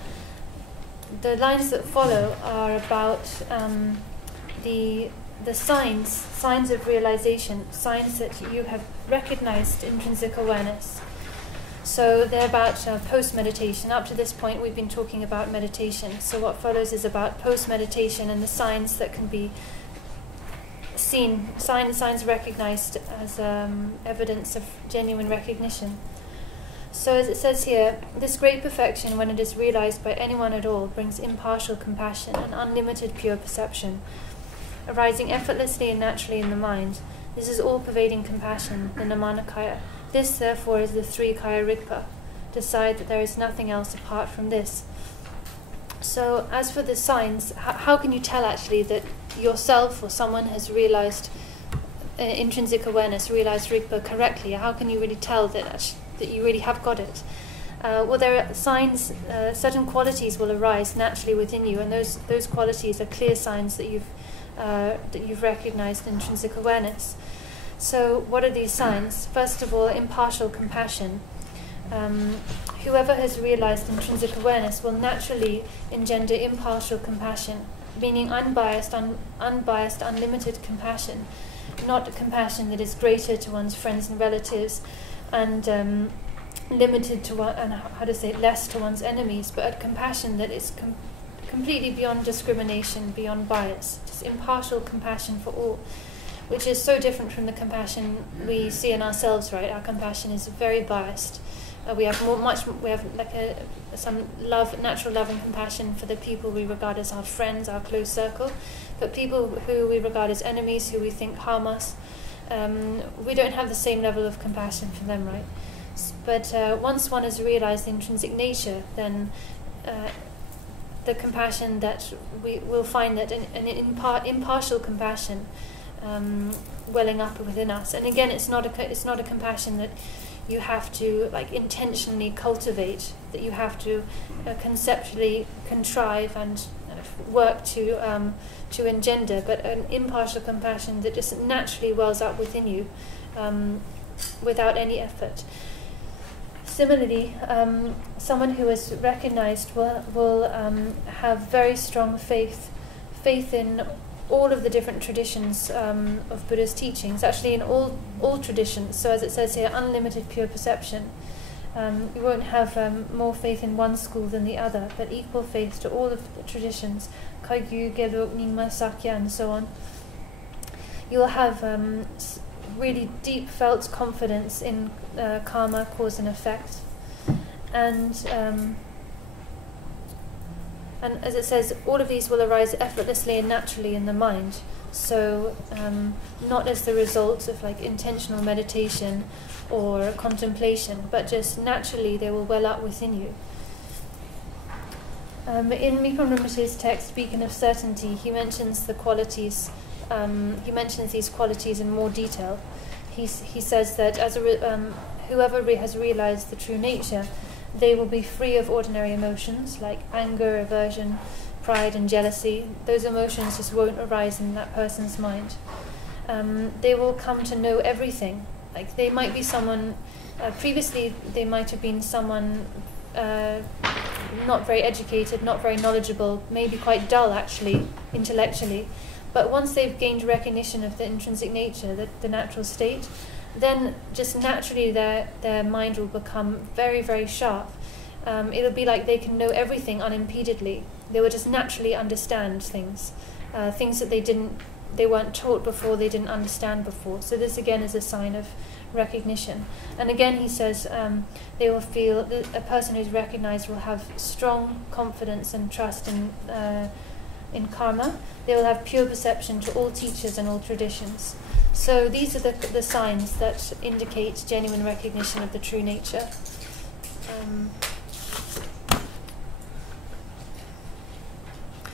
The lines that follow are about the signs of realization, signs that you have recognized intrinsic awareness. So they're about post-meditation. Up to this point, we've been talking about meditation. So what follows is about post-meditation and the signs that can be seen, signs recognized as evidence of genuine recognition. So as it says here, this great perfection, when it is realized by anyone at all, brings impartial compassion and unlimited pure perception, arising effortlessly and naturally in the mind. This is all-pervading compassion, the Namanikaya. This, therefore, is the 3 Kaya Rigpa. Decide that there is nothing else apart from this. So as for the signs, how can you tell actually that yourself or someone has realized intrinsic awareness, realized Rigpa correctly? How can you really tell that you really have got it? Well, there are signs, certain qualities will arise naturally within you, and those qualities are clear signs that you've recognized intrinsic awareness. So what are these signs? First of all, impartial compassion. Whoever has realized intrinsic awareness will naturally engender impartial compassion, meaning unbiased, unlimited compassion, not a compassion that is greater to one's friends and relatives and limited to less to one's enemies, but a compassion that is completely beyond discrimination, beyond bias, just impartial compassion for all, which is so different from the compassion we see in ourselves, right? Our compassion is very biased. We have some love, natural love and compassion for the people we regard as our friends, our close circle, but people who we regard as enemies, who we think harm us, we don't have the same level of compassion for them, right? But once one has realized the intrinsic nature, then the compassion that we will find that an impartial compassion welling up within us. And again, it's not a compassion that you have to intentionally cultivate, that you have to conceptually contrive and work to engender, but an impartial compassion that just naturally wells up within you without any effort. Similarly, someone who is recognized will have very strong faith in all of the different traditions of Buddha's teachings, actually in all traditions. So as it says here, unlimited pure perception. You won't have more faith in one school than the other, but equal faith to all of the traditions, Kagyu, Geluk, Nyingma, Sakya, and so on. You'll have really deep felt confidence in karma, cause and effect. And as it says, all of these will arise effortlessly and naturally in the mind. So not as the result of intentional meditation or contemplation, but just naturally they will well up within you. In Mipam Rinpoche's text, speaking of certainty, he mentions the qualities. He mentions these qualities in more detail. He says that whoever has realized the true nature, they will be free of ordinary emotions like anger, aversion, pride and jealousy, those emotions just won't arise in that person's mind. They will come to know everything. Like they might be someone, previously they might have been someone not very educated, not very knowledgeable, maybe quite dull actually, intellectually. But once they've gained recognition of the intrinsic nature, the natural state, then just naturally their mind will become very, very sharp. It'll be like they can know everything unimpededly. They will just naturally understand things, things that they weren't taught before, they didn't understand before. So this again is a sign of recognition. And again he says they will feel that a person who's recognized will have strong confidence and trust in karma. They will have pure perception to all teachers and all traditions. So these are the signs that indicate genuine recognition of the true nature.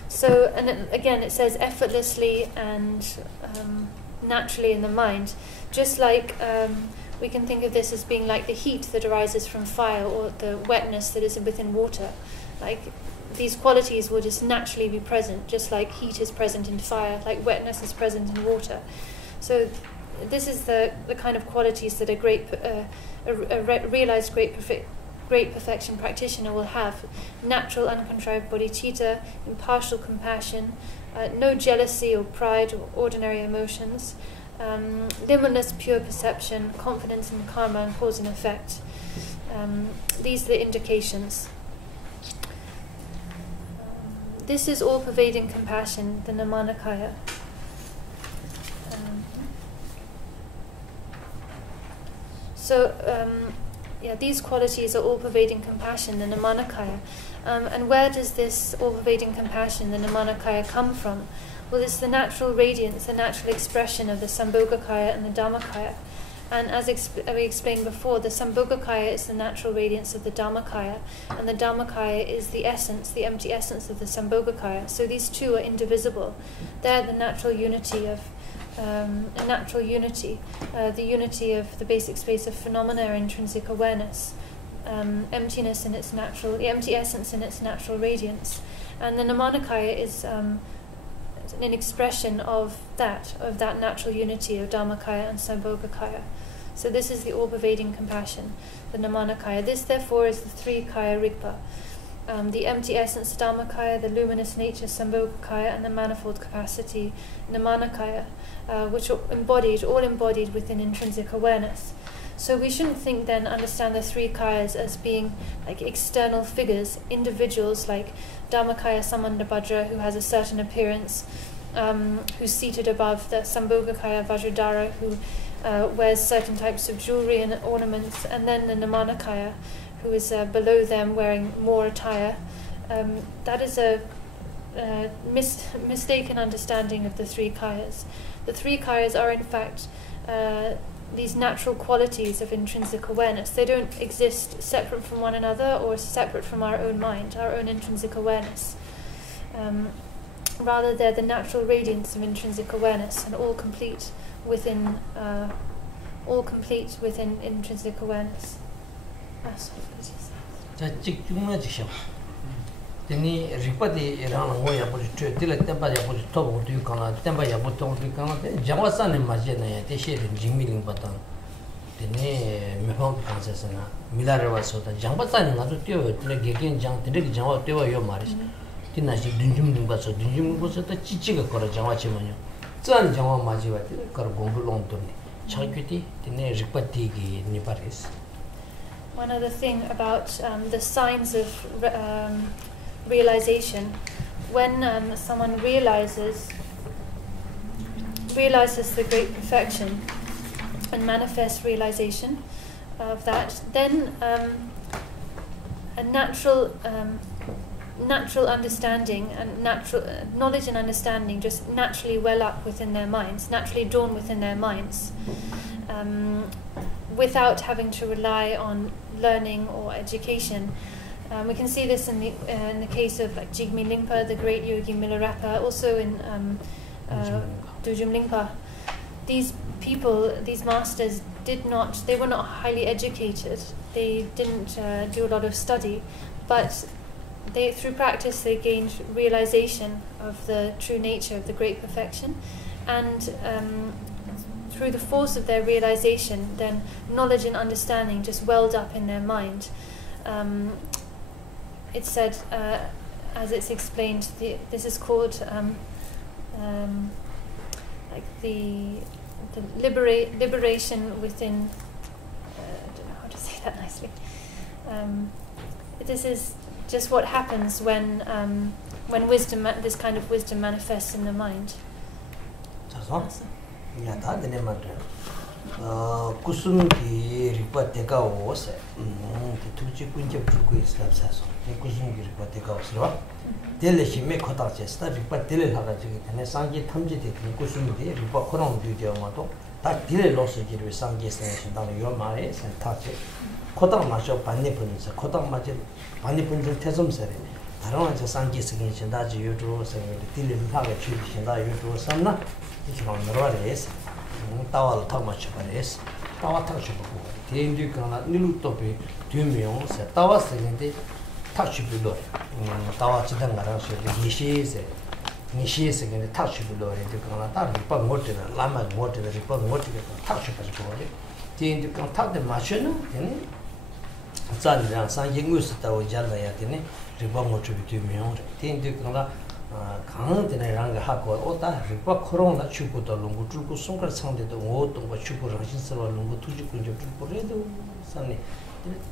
So, and then again it says effortlessly and naturally in the mind. Just like we can think of this as being like the heat that arises from fire or the wetness that is within water. Like these qualities will just naturally be present, just like heat is present in fire, like wetness is present in water. So this is the kind of qualities that a realized great perfection practitioner will have. Natural uncontrived bodhicitta, impartial compassion, no jealousy or pride or ordinary emotions, limitless pure perception, confidence in karma and cause and effect. These are the indications. This is all-pervading compassion, the Nirmanakaya. These qualities are all-pervading compassion, the Nirmanakaya. And where does this all-pervading compassion, the Nirmanakaya, come from? Well, it's the natural radiance, the natural expression of the Sambhogakaya and the Dhammakaya. And as we explained before, the Sambhogakaya is the natural radiance of the Dhammakaya, and the Dhammakaya is the essence, the empty essence of the Sambhogakaya. So these two are indivisible. They're the natural unity of the unity of the basic space of phenomena or intrinsic awareness, emptiness in its natural, the empty essence in its natural radiance. And the Nirmanakaya is an expression of that natural unity of Dhammakaya and Sambhogakaya. So this is the all-pervading compassion, the Nirmanakaya. This, therefore, is the three Kaya Rigpa. The empty essence Dhammakaya, the luminous nature Sambhogakaya, and the manifold capacity Nirmanakaya, which are all embodied within intrinsic awareness. So we shouldn't understand the three Kayas as being like external figures, individuals like Dhammakaya Samandabhadra, who has a certain appearance, who's seated above the Sambhogakaya Vajradhara, who wears certain types of jewelry and ornaments, and then the Nirmanakaya, who is below them wearing more attire. That is a mistaken understanding of the three Kayas. The three Kayas are in fact these natural qualities of intrinsic awareness. They don't exist separate from one another or separate from our own mind, our own intrinsic awareness. Rather, they're the natural radiance of intrinsic awareness, and all complete within intrinsic awareness. Teni ripati rana ngoya buri tue tila tempa ya buri tobo tu kana tempa ya buri tobo tu kana te jawasa ne maje na ya te she de jingmiling batang teni mehong kanse sana milarewa sota jangba ne ngadu tyo tila gegen jang tinde ki jangwa tyo yo maris tina shi dunjum baso ta chichi ga kora jangwa che manyo zan jangwa maje wa tila kar gombu long to ni chakyuti teni ripati gi ni paris. One other thing about the signs of realization, when someone realizes the great perfection and manifests realization of that, then a natural understanding and natural knowledge and understanding just naturally well up within their minds, naturally dawn within their minds, without having to rely on learning or education. We can see this in the case of like Jigme Lingpa, the great yogi Milarepa, also in Dujum Lingpa. These people, these masters, they were not highly educated. They didn't do a lot of study, but through practice they gained realization of the true nature of the great perfection, and through the force of their realization, then knowledge and understanding just welled up in their mind. It's said, as it's explained, this is called like the liberation within. I don't know how to say that nicely. This is just what happens when wisdom, this kind of wisdom, manifests in the mind. Yeah, that the name of Kusum ki ripateka was the Tuchi Kunja Puku is Lapsaso, the Kusum ki ripateka was. Deleshi make hot chester, ripat dele hagaji, and a sangi tamji, Kusum de ripakoron duty amato, that dele loss of with sangi station down your mares and touch it. Kotam Macho Panipuns, Kotam Macho Panipun Tesum Seri. I don't want to sangi against that you draw saying the dele hagaji, and that you draw some not. It's on the road is Tawal Tamash is Tawatash. The Indian Nilutopi, 2 millions, Tawas again, touch below. Tawachitanga, Nishi is again, the touch below. The Ripon water, Lama water, the Ripon water, touch of the body. The Indian contact the machine, Zan San Yangus, Tawa Jalayatini, Ripon water between millions. The Indian 강한테네 랑가 하고 오다 리바 코로나 추고도 롱고 줄고 손가락 상대도 오던 거 추고 라신스러 롱고 투지고 좀 줄고래도 산네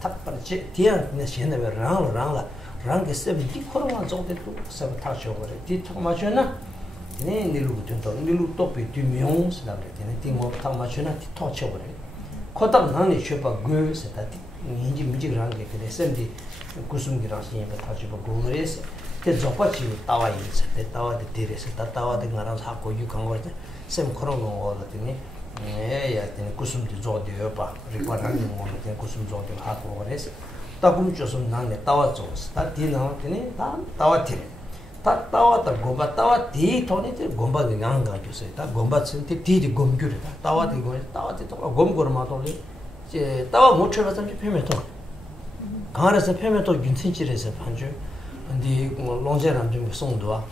탁빠지 디안네 신네베 랑라 랑게 세비 코로나 정도도 서 타셔 버려 디탁 마셔나 네 니루 좀더 니루 토피 뒤미용 스나베 네 띵모 탁 마셔나 디토 쳐 버려 코딱 나니 셔바 고스다 인지 미지 랑게 그래 셈디 구숨기랑 신이가 타셔 보고 그래서 그 저빠치 따와 있어. 따와데 데레서 따와데 가랑 하고 유간 거지. 셈 그런 거 같더니 에야 되는 구슴도 줘도요 봐. 리파라는 거 같은 구슴 줘도 하고 그래서 따금 줘서 나네 따와 줘서 다 뒤나왔더니 다 따와티. 다 따와다 고바 따와 뒤 돈이들 곰바가 양 가졌어요. 다 곰바 선택 뒤디 곰규르다. 따와디 거 따와디 또 곰고르마 돌리 이제 따와 못 쳐서 좀 패면도 강아에서 패면도 윤신질에서 반주 근데 롱제람 좀 송도와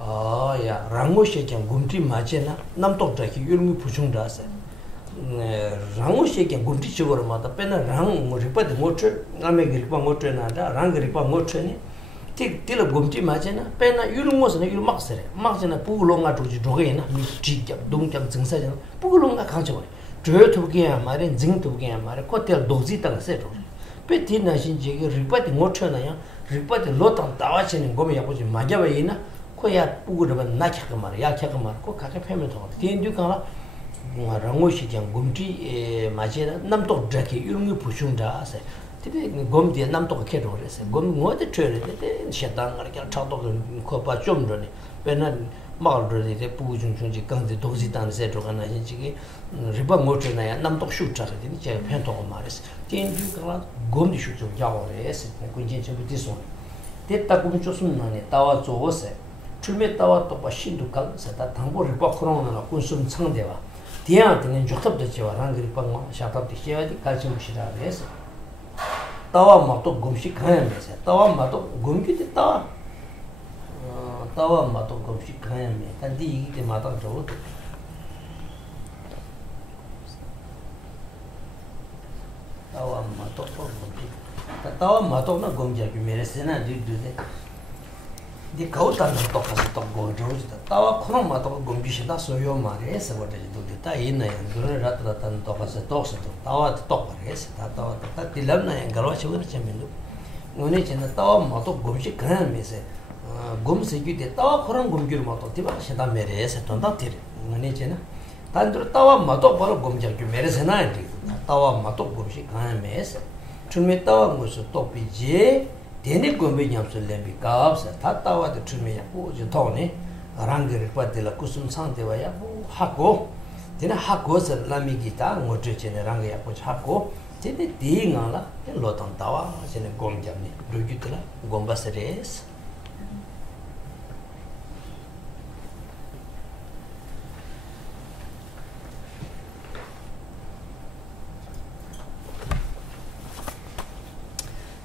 아야 랑고시게 곰티 맞잖아 남독자기 유름이 부중다서 랑고시게 곰티 쪽으로 맞다 빼나 랑 리빠드 모트 남에 리빠 모트나다 랑 리빠 모트니 틱틸 곰티 맞잖아 빼나 유름모스는 유름 막서래 막잖아 부글롱아 조지 조게나 미지게 동장 증사잖아 부글롱아 가져 저토게 말은 증토게 말에 코텔 도지다가 세죠 베티나신 지게 리빠드 모트나야 리빠드 로탄 따와치는 고미 아버지 맞아봐이나 코야 뿌그르면 나캬가 말이야 야캬가 말고 가게 패면 더 된뒤가라 랑고시장 곰티 맞이나 남도 드라키 유르미 부숑다세 티베 곰디 남도가 캐도 그랬어 곰 뭐데 트레데 샤당가 그냥 차도 코바 좀 전에 배는 마을들이 부중중지 강제 도지단세 들어가나 진지기 리바 모트나야 남도 슈트라서 제가 편도가 말했어 된뒤가라 곰디 슈트 야오레스 군진 좀 디소 됐다 곰 좋습나네 따와 줘세 출매 따와 또 신도 갈서다 당보를 바꾸는 군숨 상대와 디안한테는 좋답도 제와랑 그리 빵마 샤탑도 제와디 같이 무시다 그래서 따와 마도 곰식 가야면서 따와 마도 곰기도 따와 따와 마도 곰식 가야면 단디 이게 마다 저도 따와 마도 곰식 따와 마도는 곰자기 메레스나 뒤뒤데 디 가우탄도 똑같이 똑고 저기다 따와 코는 마도 곰비시다 소요 말에서 버데도 다 있네 그런 라트라탄 똑같이 똑서 따와 똑거래서 따와 다 딜람나 가로치 그렇지면도 오늘 진짜 따와 마도 곰식 가면서 곰세기데 따와 코는 곰기로 마도 디바시다 메레서 돈다 티리 오늘 진짜 단들 따와 마도 바로 곰자기 메레스나 따와 마도 곰식 가면서 준비 따와 무슨 또비지 데네 곰비냠스 렘비 갑스 타타와데 추메야 보지 토네 랑게를 빠들라 쿠숨 상대와야 하고 데네 하고서 라미기타 모트체네 랑게야 보지 하고 데네 디잉아라 로탄 따와 제네 곰냠니 루기틀라 곰바스레스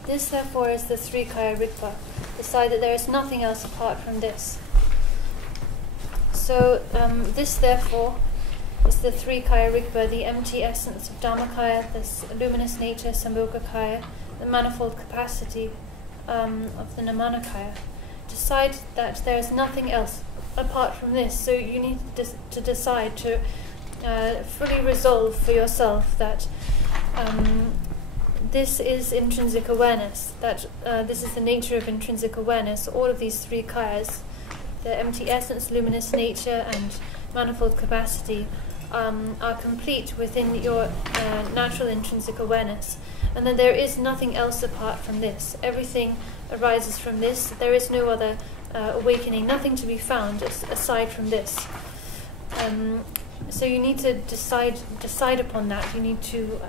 This, therefore, is the three Kaya Rigpa, Decide that there is nothing else apart from this. So this, therefore, is the three kaya rigpa, the empty essence of Dhammakaya, this luminous nature, Sambhogakaya, the manifold capacity of the Namanakaya. Decide that there is nothing else apart from this. So you need to decide to fully resolve for yourself that this is intrinsic awareness, that this is the nature of intrinsic awareness. All of these three kayas, the empty essence, luminous nature, and manifold capacity, are complete within your natural intrinsic awareness, and that there is nothing else apart from this. Everything arises from this. There is no other awakening, nothing to be found aside from this. So you need to decide upon that. You need to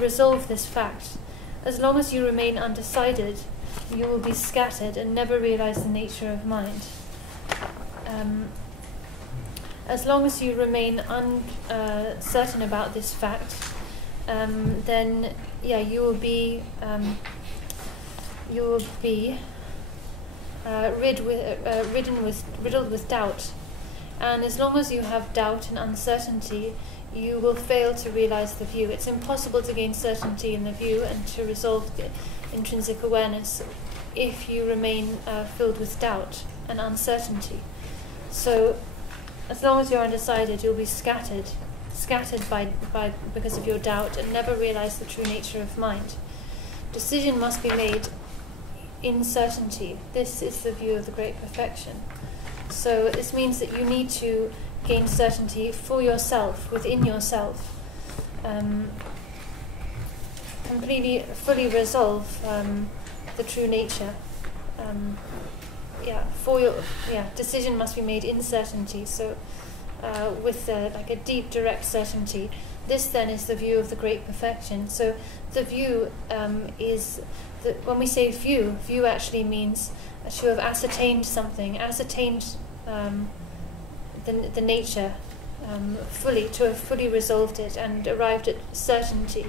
resolve this fact. As long as you remain undecided, you will be scattered and never realize the nature of mind. As long as you remain uncertain about this fact, then you will be riddled with doubt. And as long as you have doubt and uncertainty, you will fail to realize the view. It's impossible to gain certainty in the view and to resolve the intrinsic awareness if you remain filled with doubt and uncertainty. So as long as you're undecided, you'll be scattered because of your doubt and never realize the true nature of mind. Decision must be made in certainty. This is the view of the great perfection. So this means that you need to gain certainty for yourself, within yourself, fully resolve the true nature. Decision must be made in certainty. So with like a deep, direct certainty. This then is the view of the great perfection. So the view is when we say view actually means to have ascertained something, ascertained the nature fully, to have fully resolved it and arrived at certainty,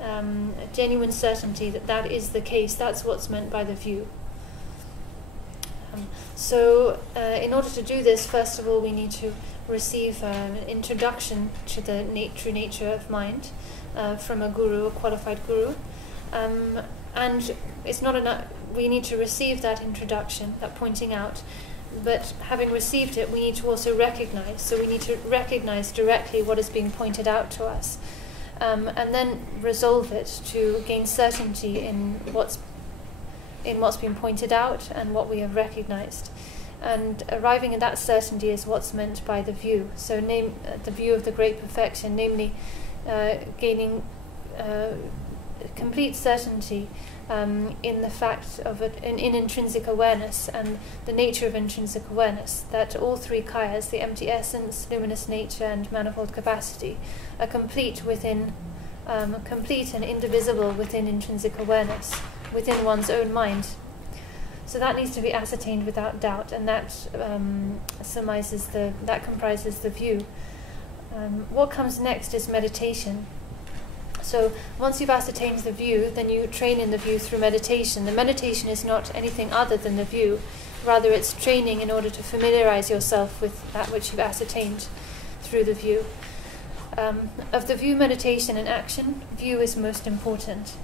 a genuine certainty that is the case. That's what's meant by the view. So in order to do this, first of all, we need to receive an introduction to the true nature of mind from a guru, a qualified guru. And it's not enough. We need to receive that introduction, that pointing out. But having received it, we need to also recognize. So we need to recognize directly what is being pointed out to us, and then resolve it to gain certainty in what's been pointed out and what we have recognized. And arriving at that certainty is what's meant by the view. So the view of the great perfection, namely gaining complete certainty in the fact of in intrinsic awareness and the nature of intrinsic awareness, that all three kayas, the empty essence, luminous nature, and manifold capacity, are complete and indivisible within intrinsic awareness, within one's own mind. So that needs to be ascertained without doubt, and that comprises the view. What comes next is meditation. So once you've ascertained the view, then you train in the view through meditation. The meditation is not anything other than the view. Rather, it's training in order to familiarize yourself with that which you've ascertained through the view. Of the view, meditation, and action, view is most important.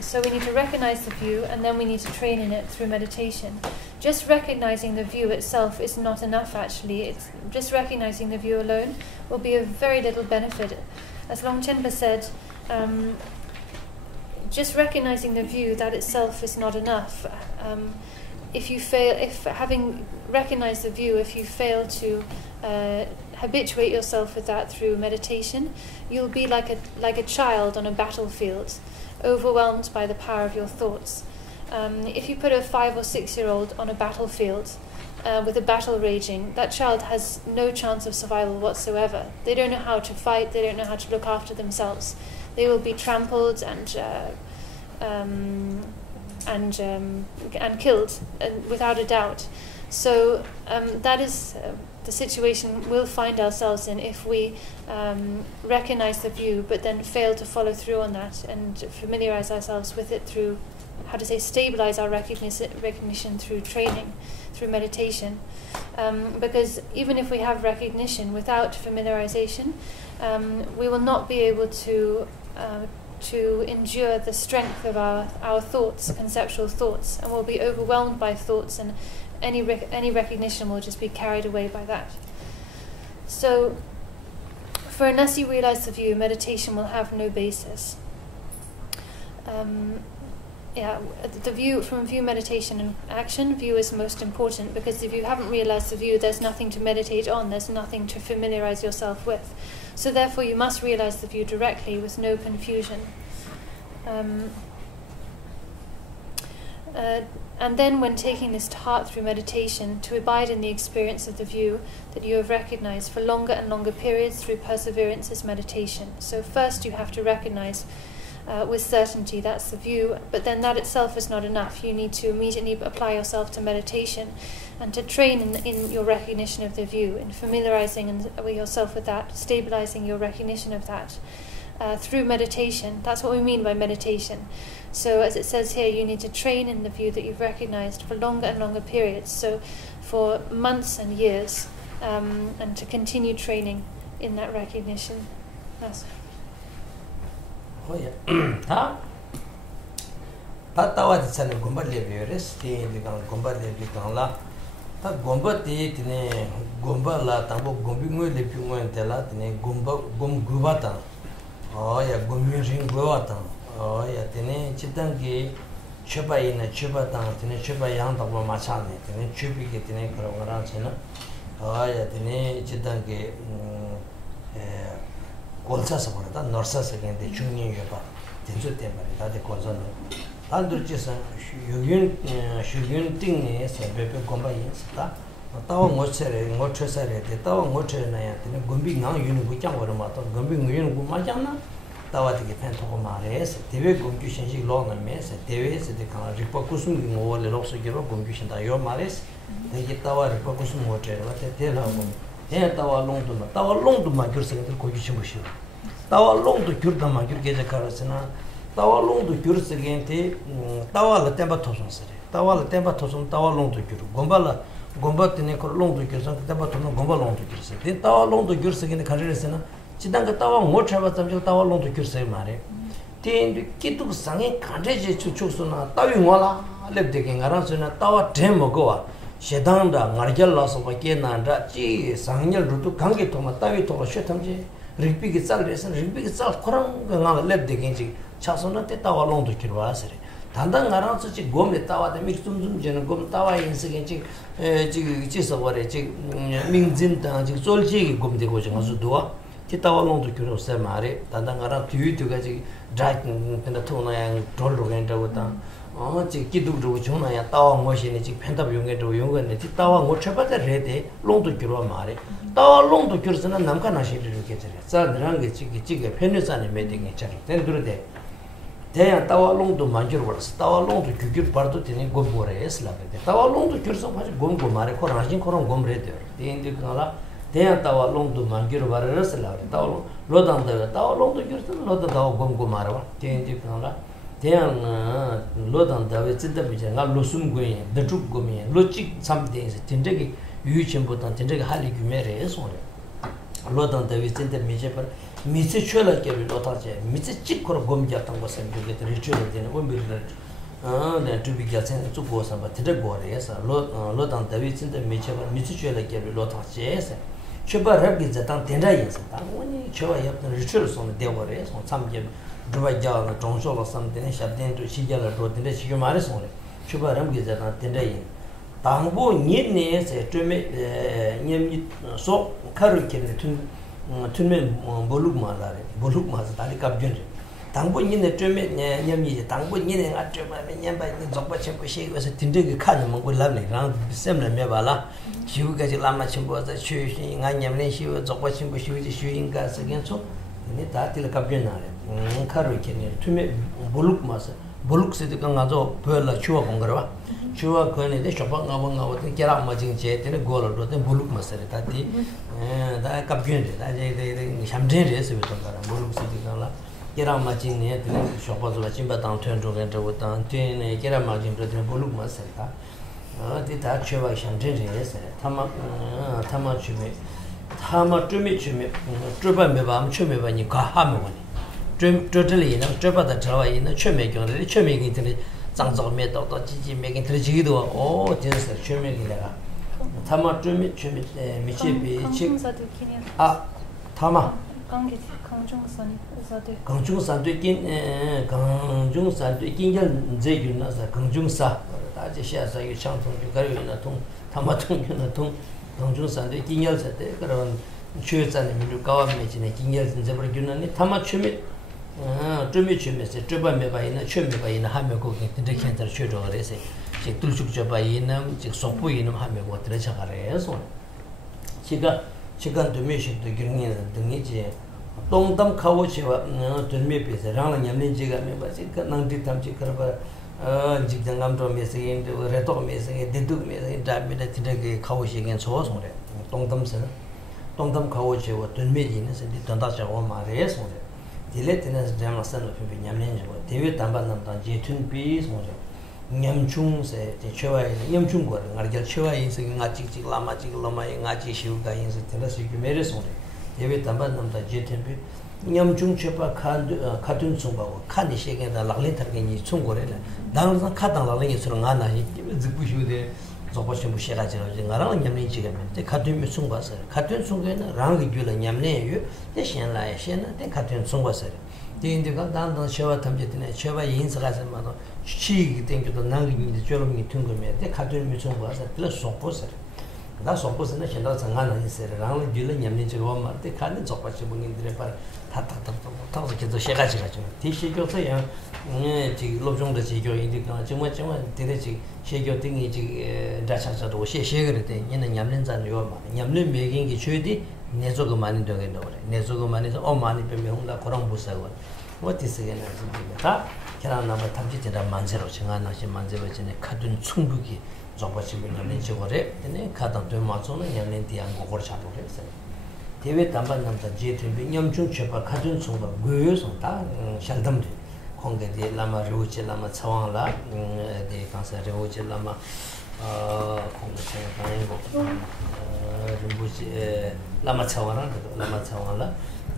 So we need to recognize the view, and then we need to train in it through meditation. Just recognizing the view itself is not enough, actually. It's just recognizing the view alone will be of very little benefit. As Longchenpa said, just recognizing the view, that itself is not enough. If having recognized the view, if you fail to habituate yourself with that through meditation, you'll be like a child on a battlefield, overwhelmed by the power of your thoughts. If you put a 5 or 6 year old on a battlefield with a battle raging, that child has no chance of survival whatsoever. They don't know how to fight, they don't know how to look after themselves. They will be trampled and and killed, without a doubt. So that is the situation we'll find ourselves in if we recognize the view but then fail to follow through on that and familiarize ourselves with it through, stabilize our recognition through training, through meditation. Because even if we have recognition without familiarization, we will not be able to endure the strength of our thoughts, conceptual thoughts, and we'll be overwhelmed by thoughts, and any recognition will just be carried away by that. So, for unless you realize the view, meditation will have no basis. The view, from view, meditation and action, view is most important, because if you haven't realized the view, there's nothing to meditate on, there's nothing to familiarize yourself with. So therefore you must realize the view directly with no confusion. And then when taking this to heart through meditation, to abide in the experience of the view that you have recognized for longer and longer periods through perseverance is meditation. So first you have to recognize with certainty that's the view, but then that itself is not enough. You need to immediately apply yourself to meditation and to train in your recognition of the view, in familiarizing yourself with that, stabilizing your recognition of that through meditation. That's what we mean by meditation. So as it says here, you need to train in the view that you've recognized for longer and longer periods, so for months and years, and to continue training in that recognition. That's oh yeah. Ta wa de san gomba le beres ti de gomba le bi la ta gomba ti ne gomba la ta bo gombi ngoi le pi ngoi te la ne gomba gom guba ta oh ya gombi ring guba ta oh ya ne chitang ki cheba ina cheba ta ne cheba yang ta bo ma cha ne chubi ke ne kro ra chena oh ya ne chitang ki 골사 서버다 너사 세겐데 중년 여바 된저 때문에 다들 골사는 단들지선 슈균 띵네 세베베 곰바이스다 tawa ngochesare de tawa ngochena ya tene gombi ngang yunu bu kyang wara ma to gombi yunu bu ma kyang na tawa de pen to ma re se tebe gombi shenji lo na me se tebe se de kan ripa kusum gi ngo le lokso gi ro gombi shen da yo ma re se de gi tawa ripa kusum ngo che wa te la gom he tawa long du ma gyur se de ko gi chim bu shi tawa long du gyur da ma gyur ge ja kar se na tawa long du gyur se gen te tawa la temba to son se tawa la temba to son tawa long du gyur gomba la gomba tene ko long du gyur san temba to no gomba long du gyur se de tawa long du gyur se gen ka re se na chidang ka tawa ngo cha ba tam jo tawa long du gyur se ma re te ki tu sang ka je je chu chu so na tawi ngo la le de gen ngaran so na tawa dem mo go wa shedang da ngarjal la so ba ke na da chi sang nyal ru tu gang ge to ma tawi to she tam je ripi ge sal re san ripi ge sal korang ga nga le de gen ji cha so na te tawa long du gyur wa se re 단단 가라서 지 곰에 따와데 믹숨숨 제는 곰 따와 인스게 지 지서 버래 지 민진다 지 솔지기 곰 되고 정아서 도와 티 따와롱도 교로서 말에 단단 가라 뒤뒤가 지 드라이킹 근데 토나양 돌로 간다고다 지 기두로 정나야 따와 멋이네 지 펜답 용에도 용건데 티 따와 못 쳐봐다 레데 롱도 교로 말에 따와 롱도 교로서는 남가나시를 이렇게 저래 자 그런 게 지게 편의산에 매딩에 잘 된들데 대야 tawa long도 만지러 버렸어. tawa long도 규규 바도 되는 거 뭐래스 라베데. tawa long도 결성 가지고 곰고 말에 코라진 코랑 곰래들. 대인데 그나라 대야 tawa long도 만지러 버렸어 라베. tawa 로단다 tawa long도 결성 로다 tawa 곰고 말아. 대인데 그나라 대야 로단다 왜 진짜 비자가 로숨고에 더죽 고미 로직 삼대에서 진짜게 유치보다 진짜게 할리 규메래 소래. 로단다 왜 진짜 미제버 미치 쳐라 깨를 놓다제 미치 찍고로 곰자던 것은 그게 리추얼 되는 원비를 네 두비가센 주고서 버티데 거래서 로단 다비친데 미치 쳐라 깨를 놓다제서 쳐바랍기 자탄 텐다이서 당원이 쳐야 yap는 리추얼 손에 되거래서 참게 두바자나 정소로 삼데네 샤덴도 시jal을 도든데 지금 말해서 쳐바랍기 자탄 텐다이 당보 니네세 좀 냠이 소 카르케네 튼면 볼룩마다래 볼룩마서 다리 갑전 당분이네 쯤에 냠이 당분이네 아쩌마에 냠바이 접받침 것이어서 딘데게 칸을 먹고 라네 랑 셈을 매발라 지우가지 라마 침보서 쉬쉬 냠네 쉬어 접받침 것이지 쉬인가 서겐소 네 다들 갑전나래 카르케네 튼면 볼룩마서 boluk se de nga zo pela chua kongra chua kone de shopa nga de kera ma jing je de gol ro de boluk ma sare ta di da kap gyun de da je de shamjen re se beton kara boluk se de la kera ma jing ne de shopa zo la chimba tang thön ro gen ro tang tin ne kera ma jing de boluk ma sare ta de da chua shamjen re se tama chume tama chume chuba me ba chume ba ni ka ha me woni totally na chuba da chawa ina chume gyong re chume gi de zang zang me do ji ji me gi de ji do o de se chume gi la tama chume mi che bi chi a tama 강중 산对긴 강중 산对긴 년这个那是강중 사大家现在有相同就个有那通他们通有那通강중 산对긴 년 사 때 그런 최전에 미루 가와 메지네 긴 년 이제 버리 주는 타 맞춤이 쯤이쯤에서 저번에 봐이나 처음에 봐이나 하면 거기 근데 괜찮다 쉬어 그래서 지 뚫죽 저바이나 지 속보이는 하면 뭐 들어가래서 시간 도매식도 경리는 등이지 동담 카오치와 돈메비서 랑랑 냠린지가 메바지 그낭디 탐지 그러바 직장감 좀 메시인데 레토 메시에 데두 메시 다미다 티데게 카오시겐 소소래 동담 카오치와 돈메지는 선디 돈다자고 말해서 딜레트는 잠아선 피 냠린지고 대외 담반남다 제툰비 소래 냠중세 제초와이 냠중고 알게 초와이 생이 아직직 라마직 라마이 아직 시우가 인스 들어서 메르소래 예외 담반남다 제템비 냠중 쳬파 카둔 송바고 칸이 시게다 락린터게니 총고래라 나는 카당 락린이 서로 하나이 ዝ부슈데 저버시 무시가지고 나랑 냠니 지게면 데 카둔 송바서 카둔 송게는 랑이 줄라 냠네요 대신라에 신나 데 카둔 송바서 데인데가 단단 셔와 탐제드네 셔와 인스가서 마도 치기 땡겨도 나기니 저놈이 퉁거면 데 카둔 송바서 플러스 송보서 나 속보스는 현다 장하는 있어요. 라는 길은 냠니 저거 말때 가는 적받지 분들이 봐. 다다다다다서 계속 시가지가 좀. 디시교서야 지금 로종도 지교인데 정말 되게 시교 등이 지금 다차차도 시시거든. 얘는 냠는자는 요 말. 냠는 매긴기 최디 내조가 많이 되겠다 그래. 내조가 많이서 많이 변명한다. 그런 부사고. 어디서게나 진짜. 계란나무 탐지제다 만세로 정하나시 만세로 전에 카둔 충북이 저버치면 냠는 저거래. 근데 가당 되 맞서는 냠는 디안 고걸 잡고 했어요. 대외 담반 남자 제트비 냠중 쳬바 카둔 충북 고요선다 샬담데 공개데 라마 루치 라마 차왕라 데 간사 루치 라마 공개체 가이고 rinpoche lama chawana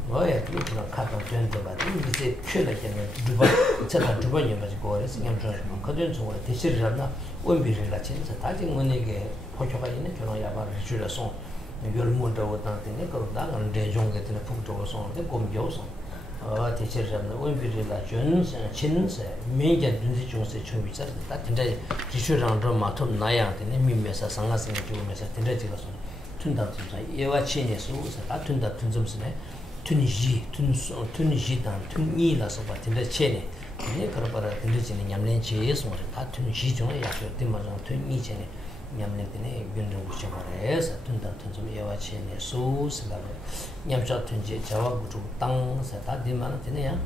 뭐야 그거 카드 전도 받이 이제 최대한 두번 제가 두번 연마지 거래서 그냥 좀 그전 중에 대실이라나 원비를 같이 다지 뭐에게 포효가 있는 그런 야바를 줄여서 열문도 왔다는데 그런 나는 대종 같은 풍토로 손데 공교서 대실이라나 원비를 같이 친세 매개 눈지 중세 준비자 다 진짜 기술랑 좀 맞좀 나야 되는 민매사 상가성이 좋으면서 진짜 지가서 튼다 진짜 예와 친에서 다 튼다 튼좀스네 tuniji tun이라서 같은데 체네 네 그러바라 근데지는 냠렌체에서 다 tuniji 중에 약속 때마다 tun이 체네 냠렌데네 변동 붙여봐래서 tun다 좀 예와 체네 소스가 냠자 tun지 자와 구조 땅서 다 되면 되네야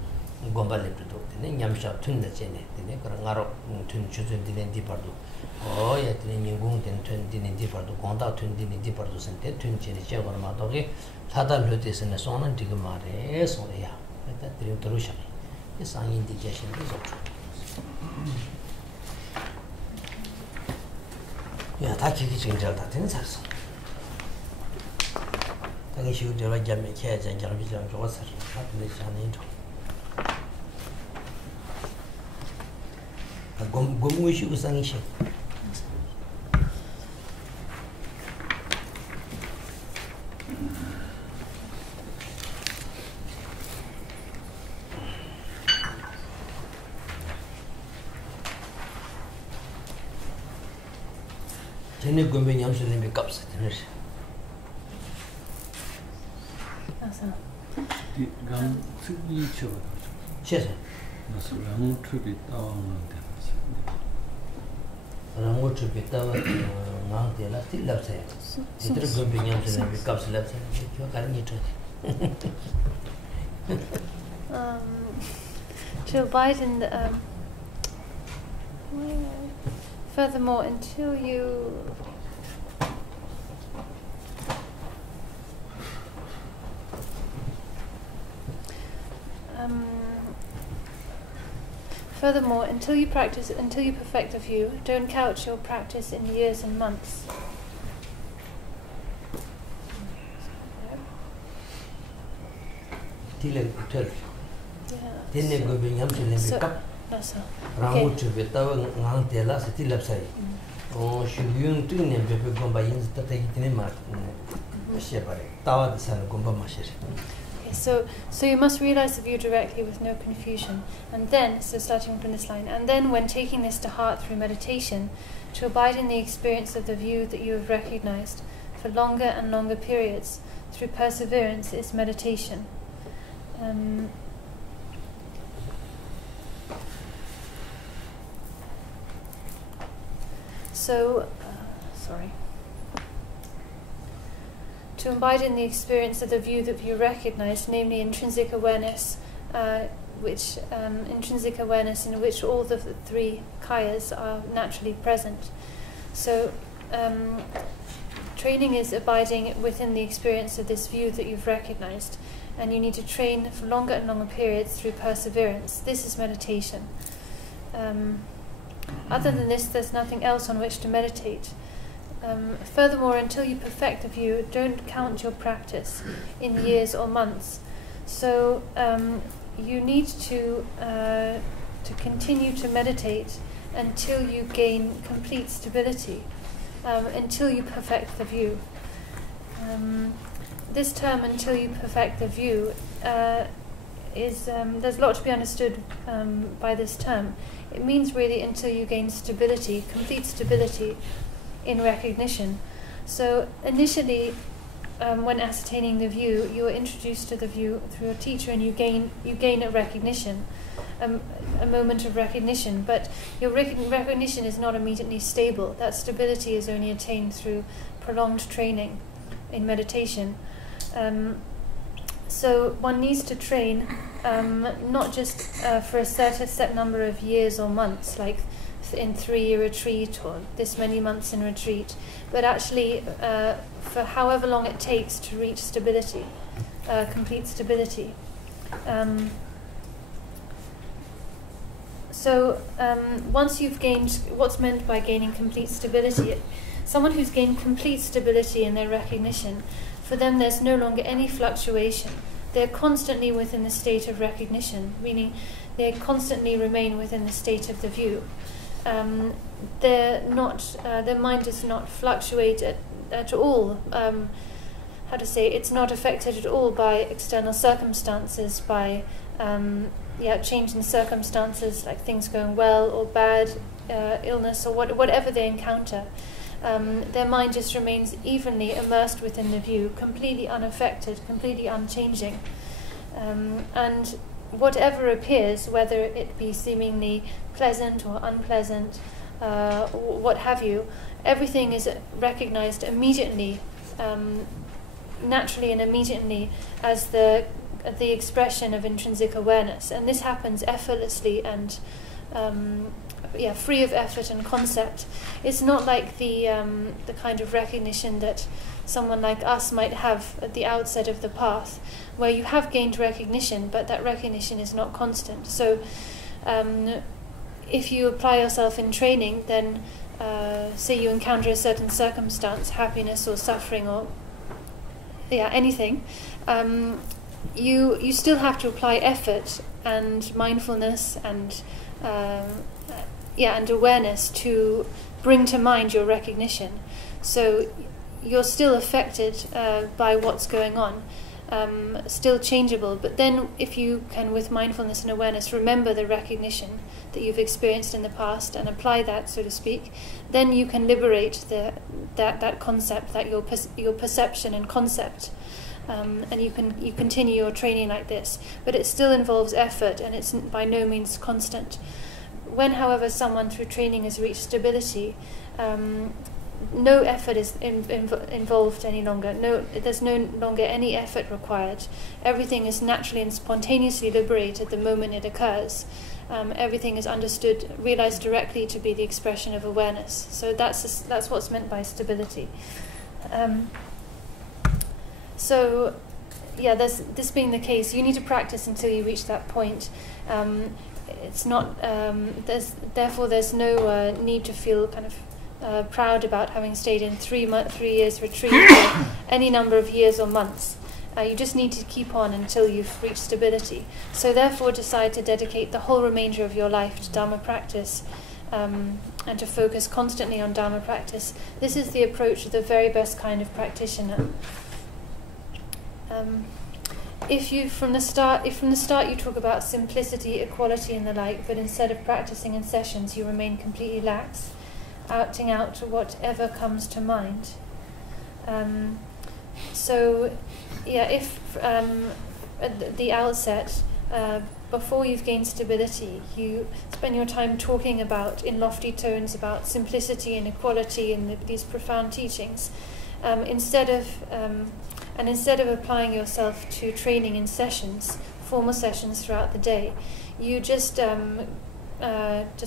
곰발레도 되네 냠자 tun다 체네 되네 그런 가로 tun주든 되는 디파도 야 되는 인공된 튼 되는 디파도 공다 튼 되는 디파도 선때 tun지는 제거로 마도게 사달로 됐으나 손은 지금 말해 소리야. 일단 드림 들으셔. 이 상인 인디케이션도 좋죠. 야, 다 기기 지금 잘 다 되는 살았어. 당연히 지금 제가 잠에 캐자 장비 좀 좋았어. 근데 자네 좀. 공무시 우상이시. 전에 금방 염소는 몇 값을 되는 랑 특이 쳐.谢谢. 그래서 랑 특이 따오는 데. 랑 특이 따오는 나한테라 tilapse. 이들 금방 염소는 몇 값을 납세. 저 가능이 저. To abide in Furthermore, until you perfect the view, don't count your practice in years and months. So you must realize the view directly with no confusion. And then, so starting from this line, and then when taking this to heart through meditation, to abide in the experience of the view that you have recognized for longer and longer periods through perseverance is meditation. To abide in the experience of the view that you recognize, namely intrinsic awareness, intrinsic awareness in which all the three kayas are naturally present. So training is abiding within the experience of this view that you've recognized, and you need to train for longer and longer periods through perseverance. This is meditation. Other than this, there's nothing else on which to meditate. Furthermore, until you perfect the view, don't count your practice in years or months. So you need to continue to meditate until you gain complete stability, until you perfect the view. This term, until you perfect the view, there's a lot to be understood by this term. It means really until you gain stability, complete stability in recognition. So initially, when ascertaining the view, you are introduced to the view through a teacher, and you gain a recognition, a moment of recognition. But your recognition is not immediately stable. That stability is only attained through prolonged training in meditation. So one needs to train not just for a set number of years or months, like in 3-year retreat or this many months in retreat, but actually for however long it takes to reach stability, complete stability. Once you've gained, what's meant by gaining complete stability? Someone who's gained complete stability in their recognition, for them there's no longer any fluctuation. They're constantly within the state of recognition, meaning they constantly remain within the state of the view. Their mind does not fluctuate at all. It's not affected at all by external circumstances, by change in circumstances, like things going well or bad, illness or whatever they encounter. Their mind just remains evenly immersed within the view, completely unaffected, completely unchanging. And whatever appears, whether it be seemingly pleasant or unpleasant, what have you, everything is recognized immediately, naturally and immediately, as the expression of intrinsic awareness. And this happens effortlessly and free of effort and concept. It's not like the kind of recognition that someone like us might have at the outset of the path, where you have gained recognition, but that recognition is not constant. So if you apply yourself in training, then say you encounter a certain circumstance, happiness or suffering or anything, you still have to apply effort and mindfulness and and awareness to bring to mind your recognition. So you're still affected by what's going on, still changeable. But then if you can, with mindfulness and awareness, remember the recognition that you've experienced in the past and apply that, so to speak, then you can liberate that concept, that your perception and concept. And you continue your training like this. But it still involves effort, and it's by no means constant. When, however, someone through training has reached stability, no effort is involved any longer. There's no longer any effort required. Everything is naturally and spontaneously liberated the moment it occurs. everything is understood, realized directly to be the expression of awareness. So that's what's meant by stability. So, yeah, this being the case, you need to practice until you reach that point. It's not. Therefore, there's no need to feel kind of proud about having stayed in 3 years retreat or any number of years or months. You just need to keep on until you've reached stability. So therefore decide to dedicate the whole remainder of your life to Dharma practice, and to focus constantly on Dharma practice. This is the approach of the very best kind of practitioner. If from the start you talk about simplicity, equality and the like, but instead of practicing in sessions you remain completely lax, acting out whatever comes to mind. So, yeah, if at the outset, before you've gained stability, you spend your time talking about, in lofty tones, about simplicity and equality and these profound teachings, instead of applying yourself to training in sessions, formal sessions throughout the day, you just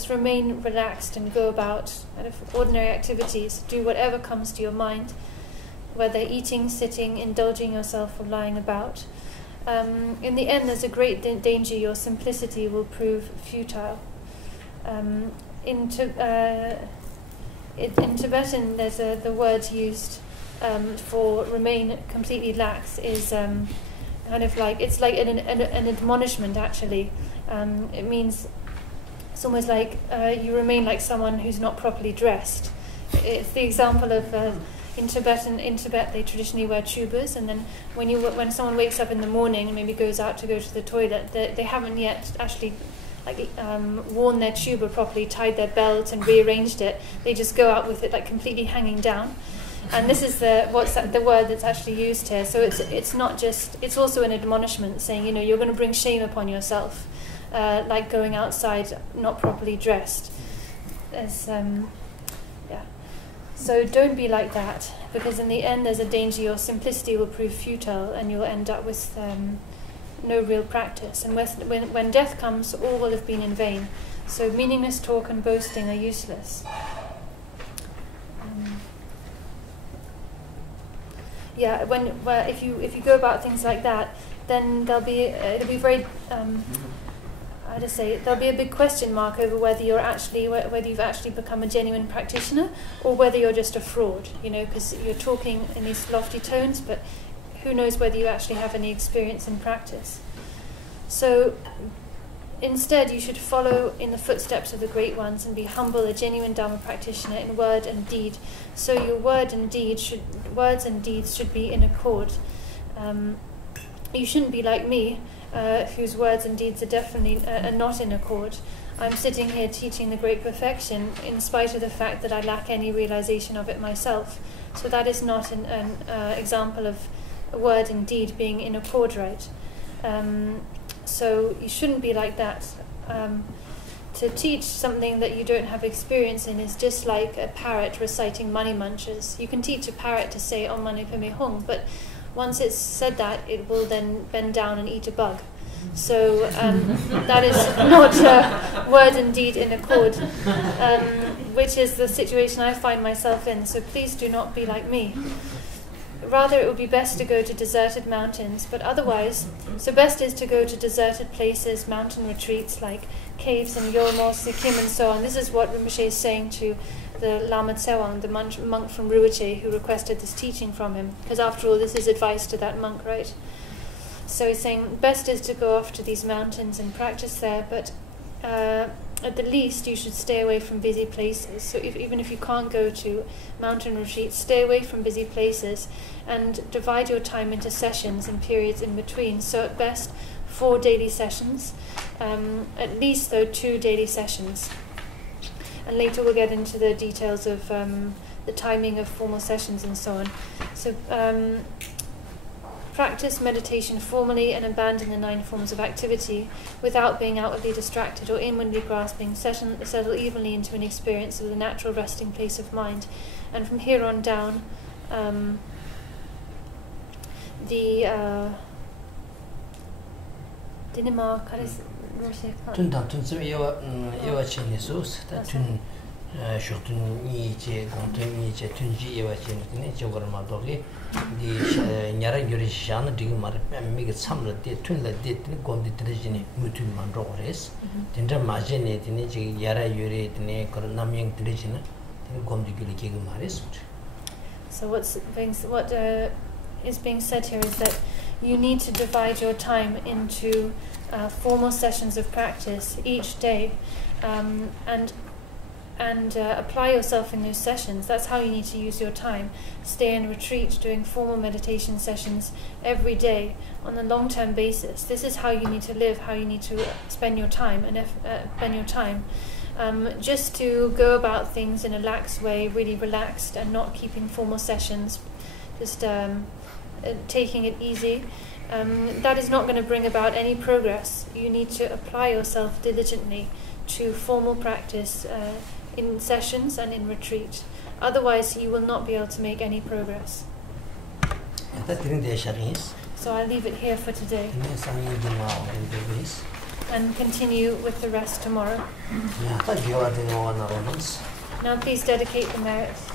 remain relaxed and go about kind of ordinary activities, do whatever comes to your mind, whether eating, sitting, indulging yourself or lying about. In the end, there's a great danger your simplicity will prove futile. In Tibetan, there's the word used for remain completely lax is kind of like, it's like an admonishment actually. It means, it's almost like you remain like someone who's not properly dressed. It's the example of in Tibet they traditionally wear chubas, and then when someone wakes up in the morning and maybe goes out to go to the toilet, they haven't yet actually worn their chuba properly, tied their belt and rearranged it. They just go out with it like completely hanging down. And this is the word that's actually used here. So it's not just, it's also an admonishment saying, you're going to bring shame upon yourself, like going outside not properly dressed. So don't be like that, because in the end there's a danger your simplicity will prove futile and you'll end up with no real practice. And when death comes, all will have been in vain. So meaningless talk and boasting are useless. If you go about things like that, then it'll be very there'll be a big question mark over whether you've actually become a genuine practitioner or whether you're just a fraud. Because you're talking in these lofty tones, but who knows whether you actually have any experience in practice. So instead, you should follow in the footsteps of the great ones and be humble, a genuine Dharma practitioner in word and deed. So your words and deeds should be in accord. You shouldn't be like me, whose words and deeds are definitely are not in accord. I'm sitting here teaching the great perfection in spite of the fact that I lack any realization of it myself. So that is not an example of word and deed being in accord, right? So you shouldn't be like that. To teach something that you don't have experience in is just like a parrot reciting money munchers. You can teach a parrot to say Om Mani Padme Hum, but once it's said that, it will then bend down and eat a bug. So that is not word and deed in accord, which is the situation I find myself in. So please do not be like me. Rather, it would be best to go to deserted mountains, but otherwise, so best is to go to deserted places, mountain retreats like caves in Yormos, Sikkim and so on. This is what Rinpoche is saying to the Lama Tsewang, the monk from Rinpoche who requested this teaching from him, because after all this is advice to that monk, right? So he's saying best is to go off to these mountains and practice there, but at the least you should stay away from busy places. So even if you can't go to mountain retreats, stay away from busy places and divide your time into sessions and periods in between. So at best 4 daily sessions, at least though 2 daily sessions. And later we'll get into the details of the timing of formal sessions and so on. So practice meditation formally and abandon the 9 forms of activity without being outwardly distracted or inwardly grasping. Settle evenly into an experience of the natural resting place of mind. And from here on down, tundan tunzim ewa chini sus ta tun shotun ni je gontun ni je tunji ewa chini ne jogor ma dogi di nyara yuri shan dig mar mi ge samra de tun la de gondi trejini mutun man rogres tinda maje ne tini je yara yuri tini kor namyang trejina tini gondi gili ge mares. So what is being said here is that you need to divide your time into formal sessions of practice each day, and apply yourself in those sessions. That's how you need to use your time. Stay in retreat, doing formal meditation sessions every day on a long-term basis. This is how you need to live, how you need to spend your time and spend your time. Just to go about things in a lax way, really relaxed and not keeping formal sessions, just taking it easy, that is not going to bring about any progress. You need to apply yourself diligently to formal practice in sessions and in retreat. Otherwise, you will not be able to make any progress. So I leave it here for today and continue with the rest tomorrow. Now please dedicate the merits.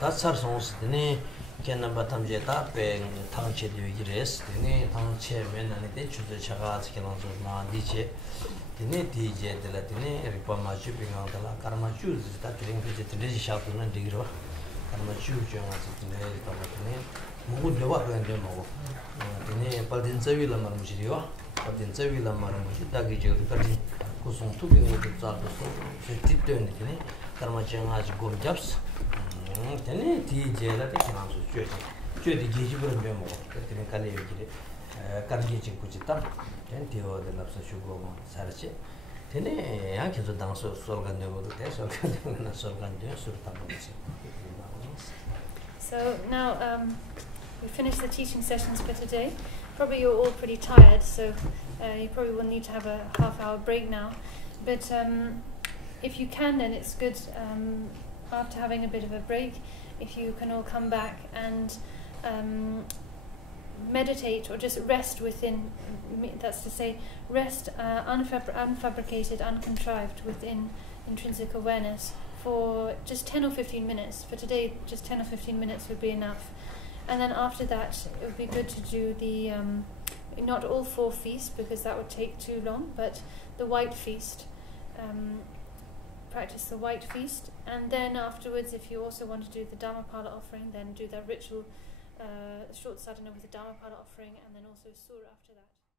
That's our songs. The Batam Jeta, Peng, Tangche de Vigres, the Tangche men and the Chusa Chagas, Kilonzuma, Dice, the DJ de Latine, Ripama shipping on the Karma shoes, that ring visit the shop and Digro, Karma shoes, Mood the Waka and Demo, the Padin Sevilla Marmushio, Padin Sevilla Marmushi, Daggy, who's on two with the Zardo, so Titan, Karma Changas go jobs. Then DJ that can answer Judy Gijibu Memo, the Kali, Kargiji Kuchita, then Tio the Lapsa Shugo Sarache. Then I can dance so Solgan over the test or So now we finished the teaching sessions for today. Probably you're all pretty tired, so you probably will need to have a half-hour break now. But if you can, then it's good. After having a bit of a break, if you can all come back and meditate or just rest within, that's to say, rest unfabricated, uncontrived within intrinsic awareness for just 10 or 15 minutes. For today, just 10 or 15 minutes would be enough. And then after that, it would be good to do the, not all 4 feasts, because that would take too long, but the white feast. Practice the white feast, and then afterwards, if you also want to do the Dharmapala offering, then do that ritual short sadhana with the Dharmapala offering, and then also Sur after that.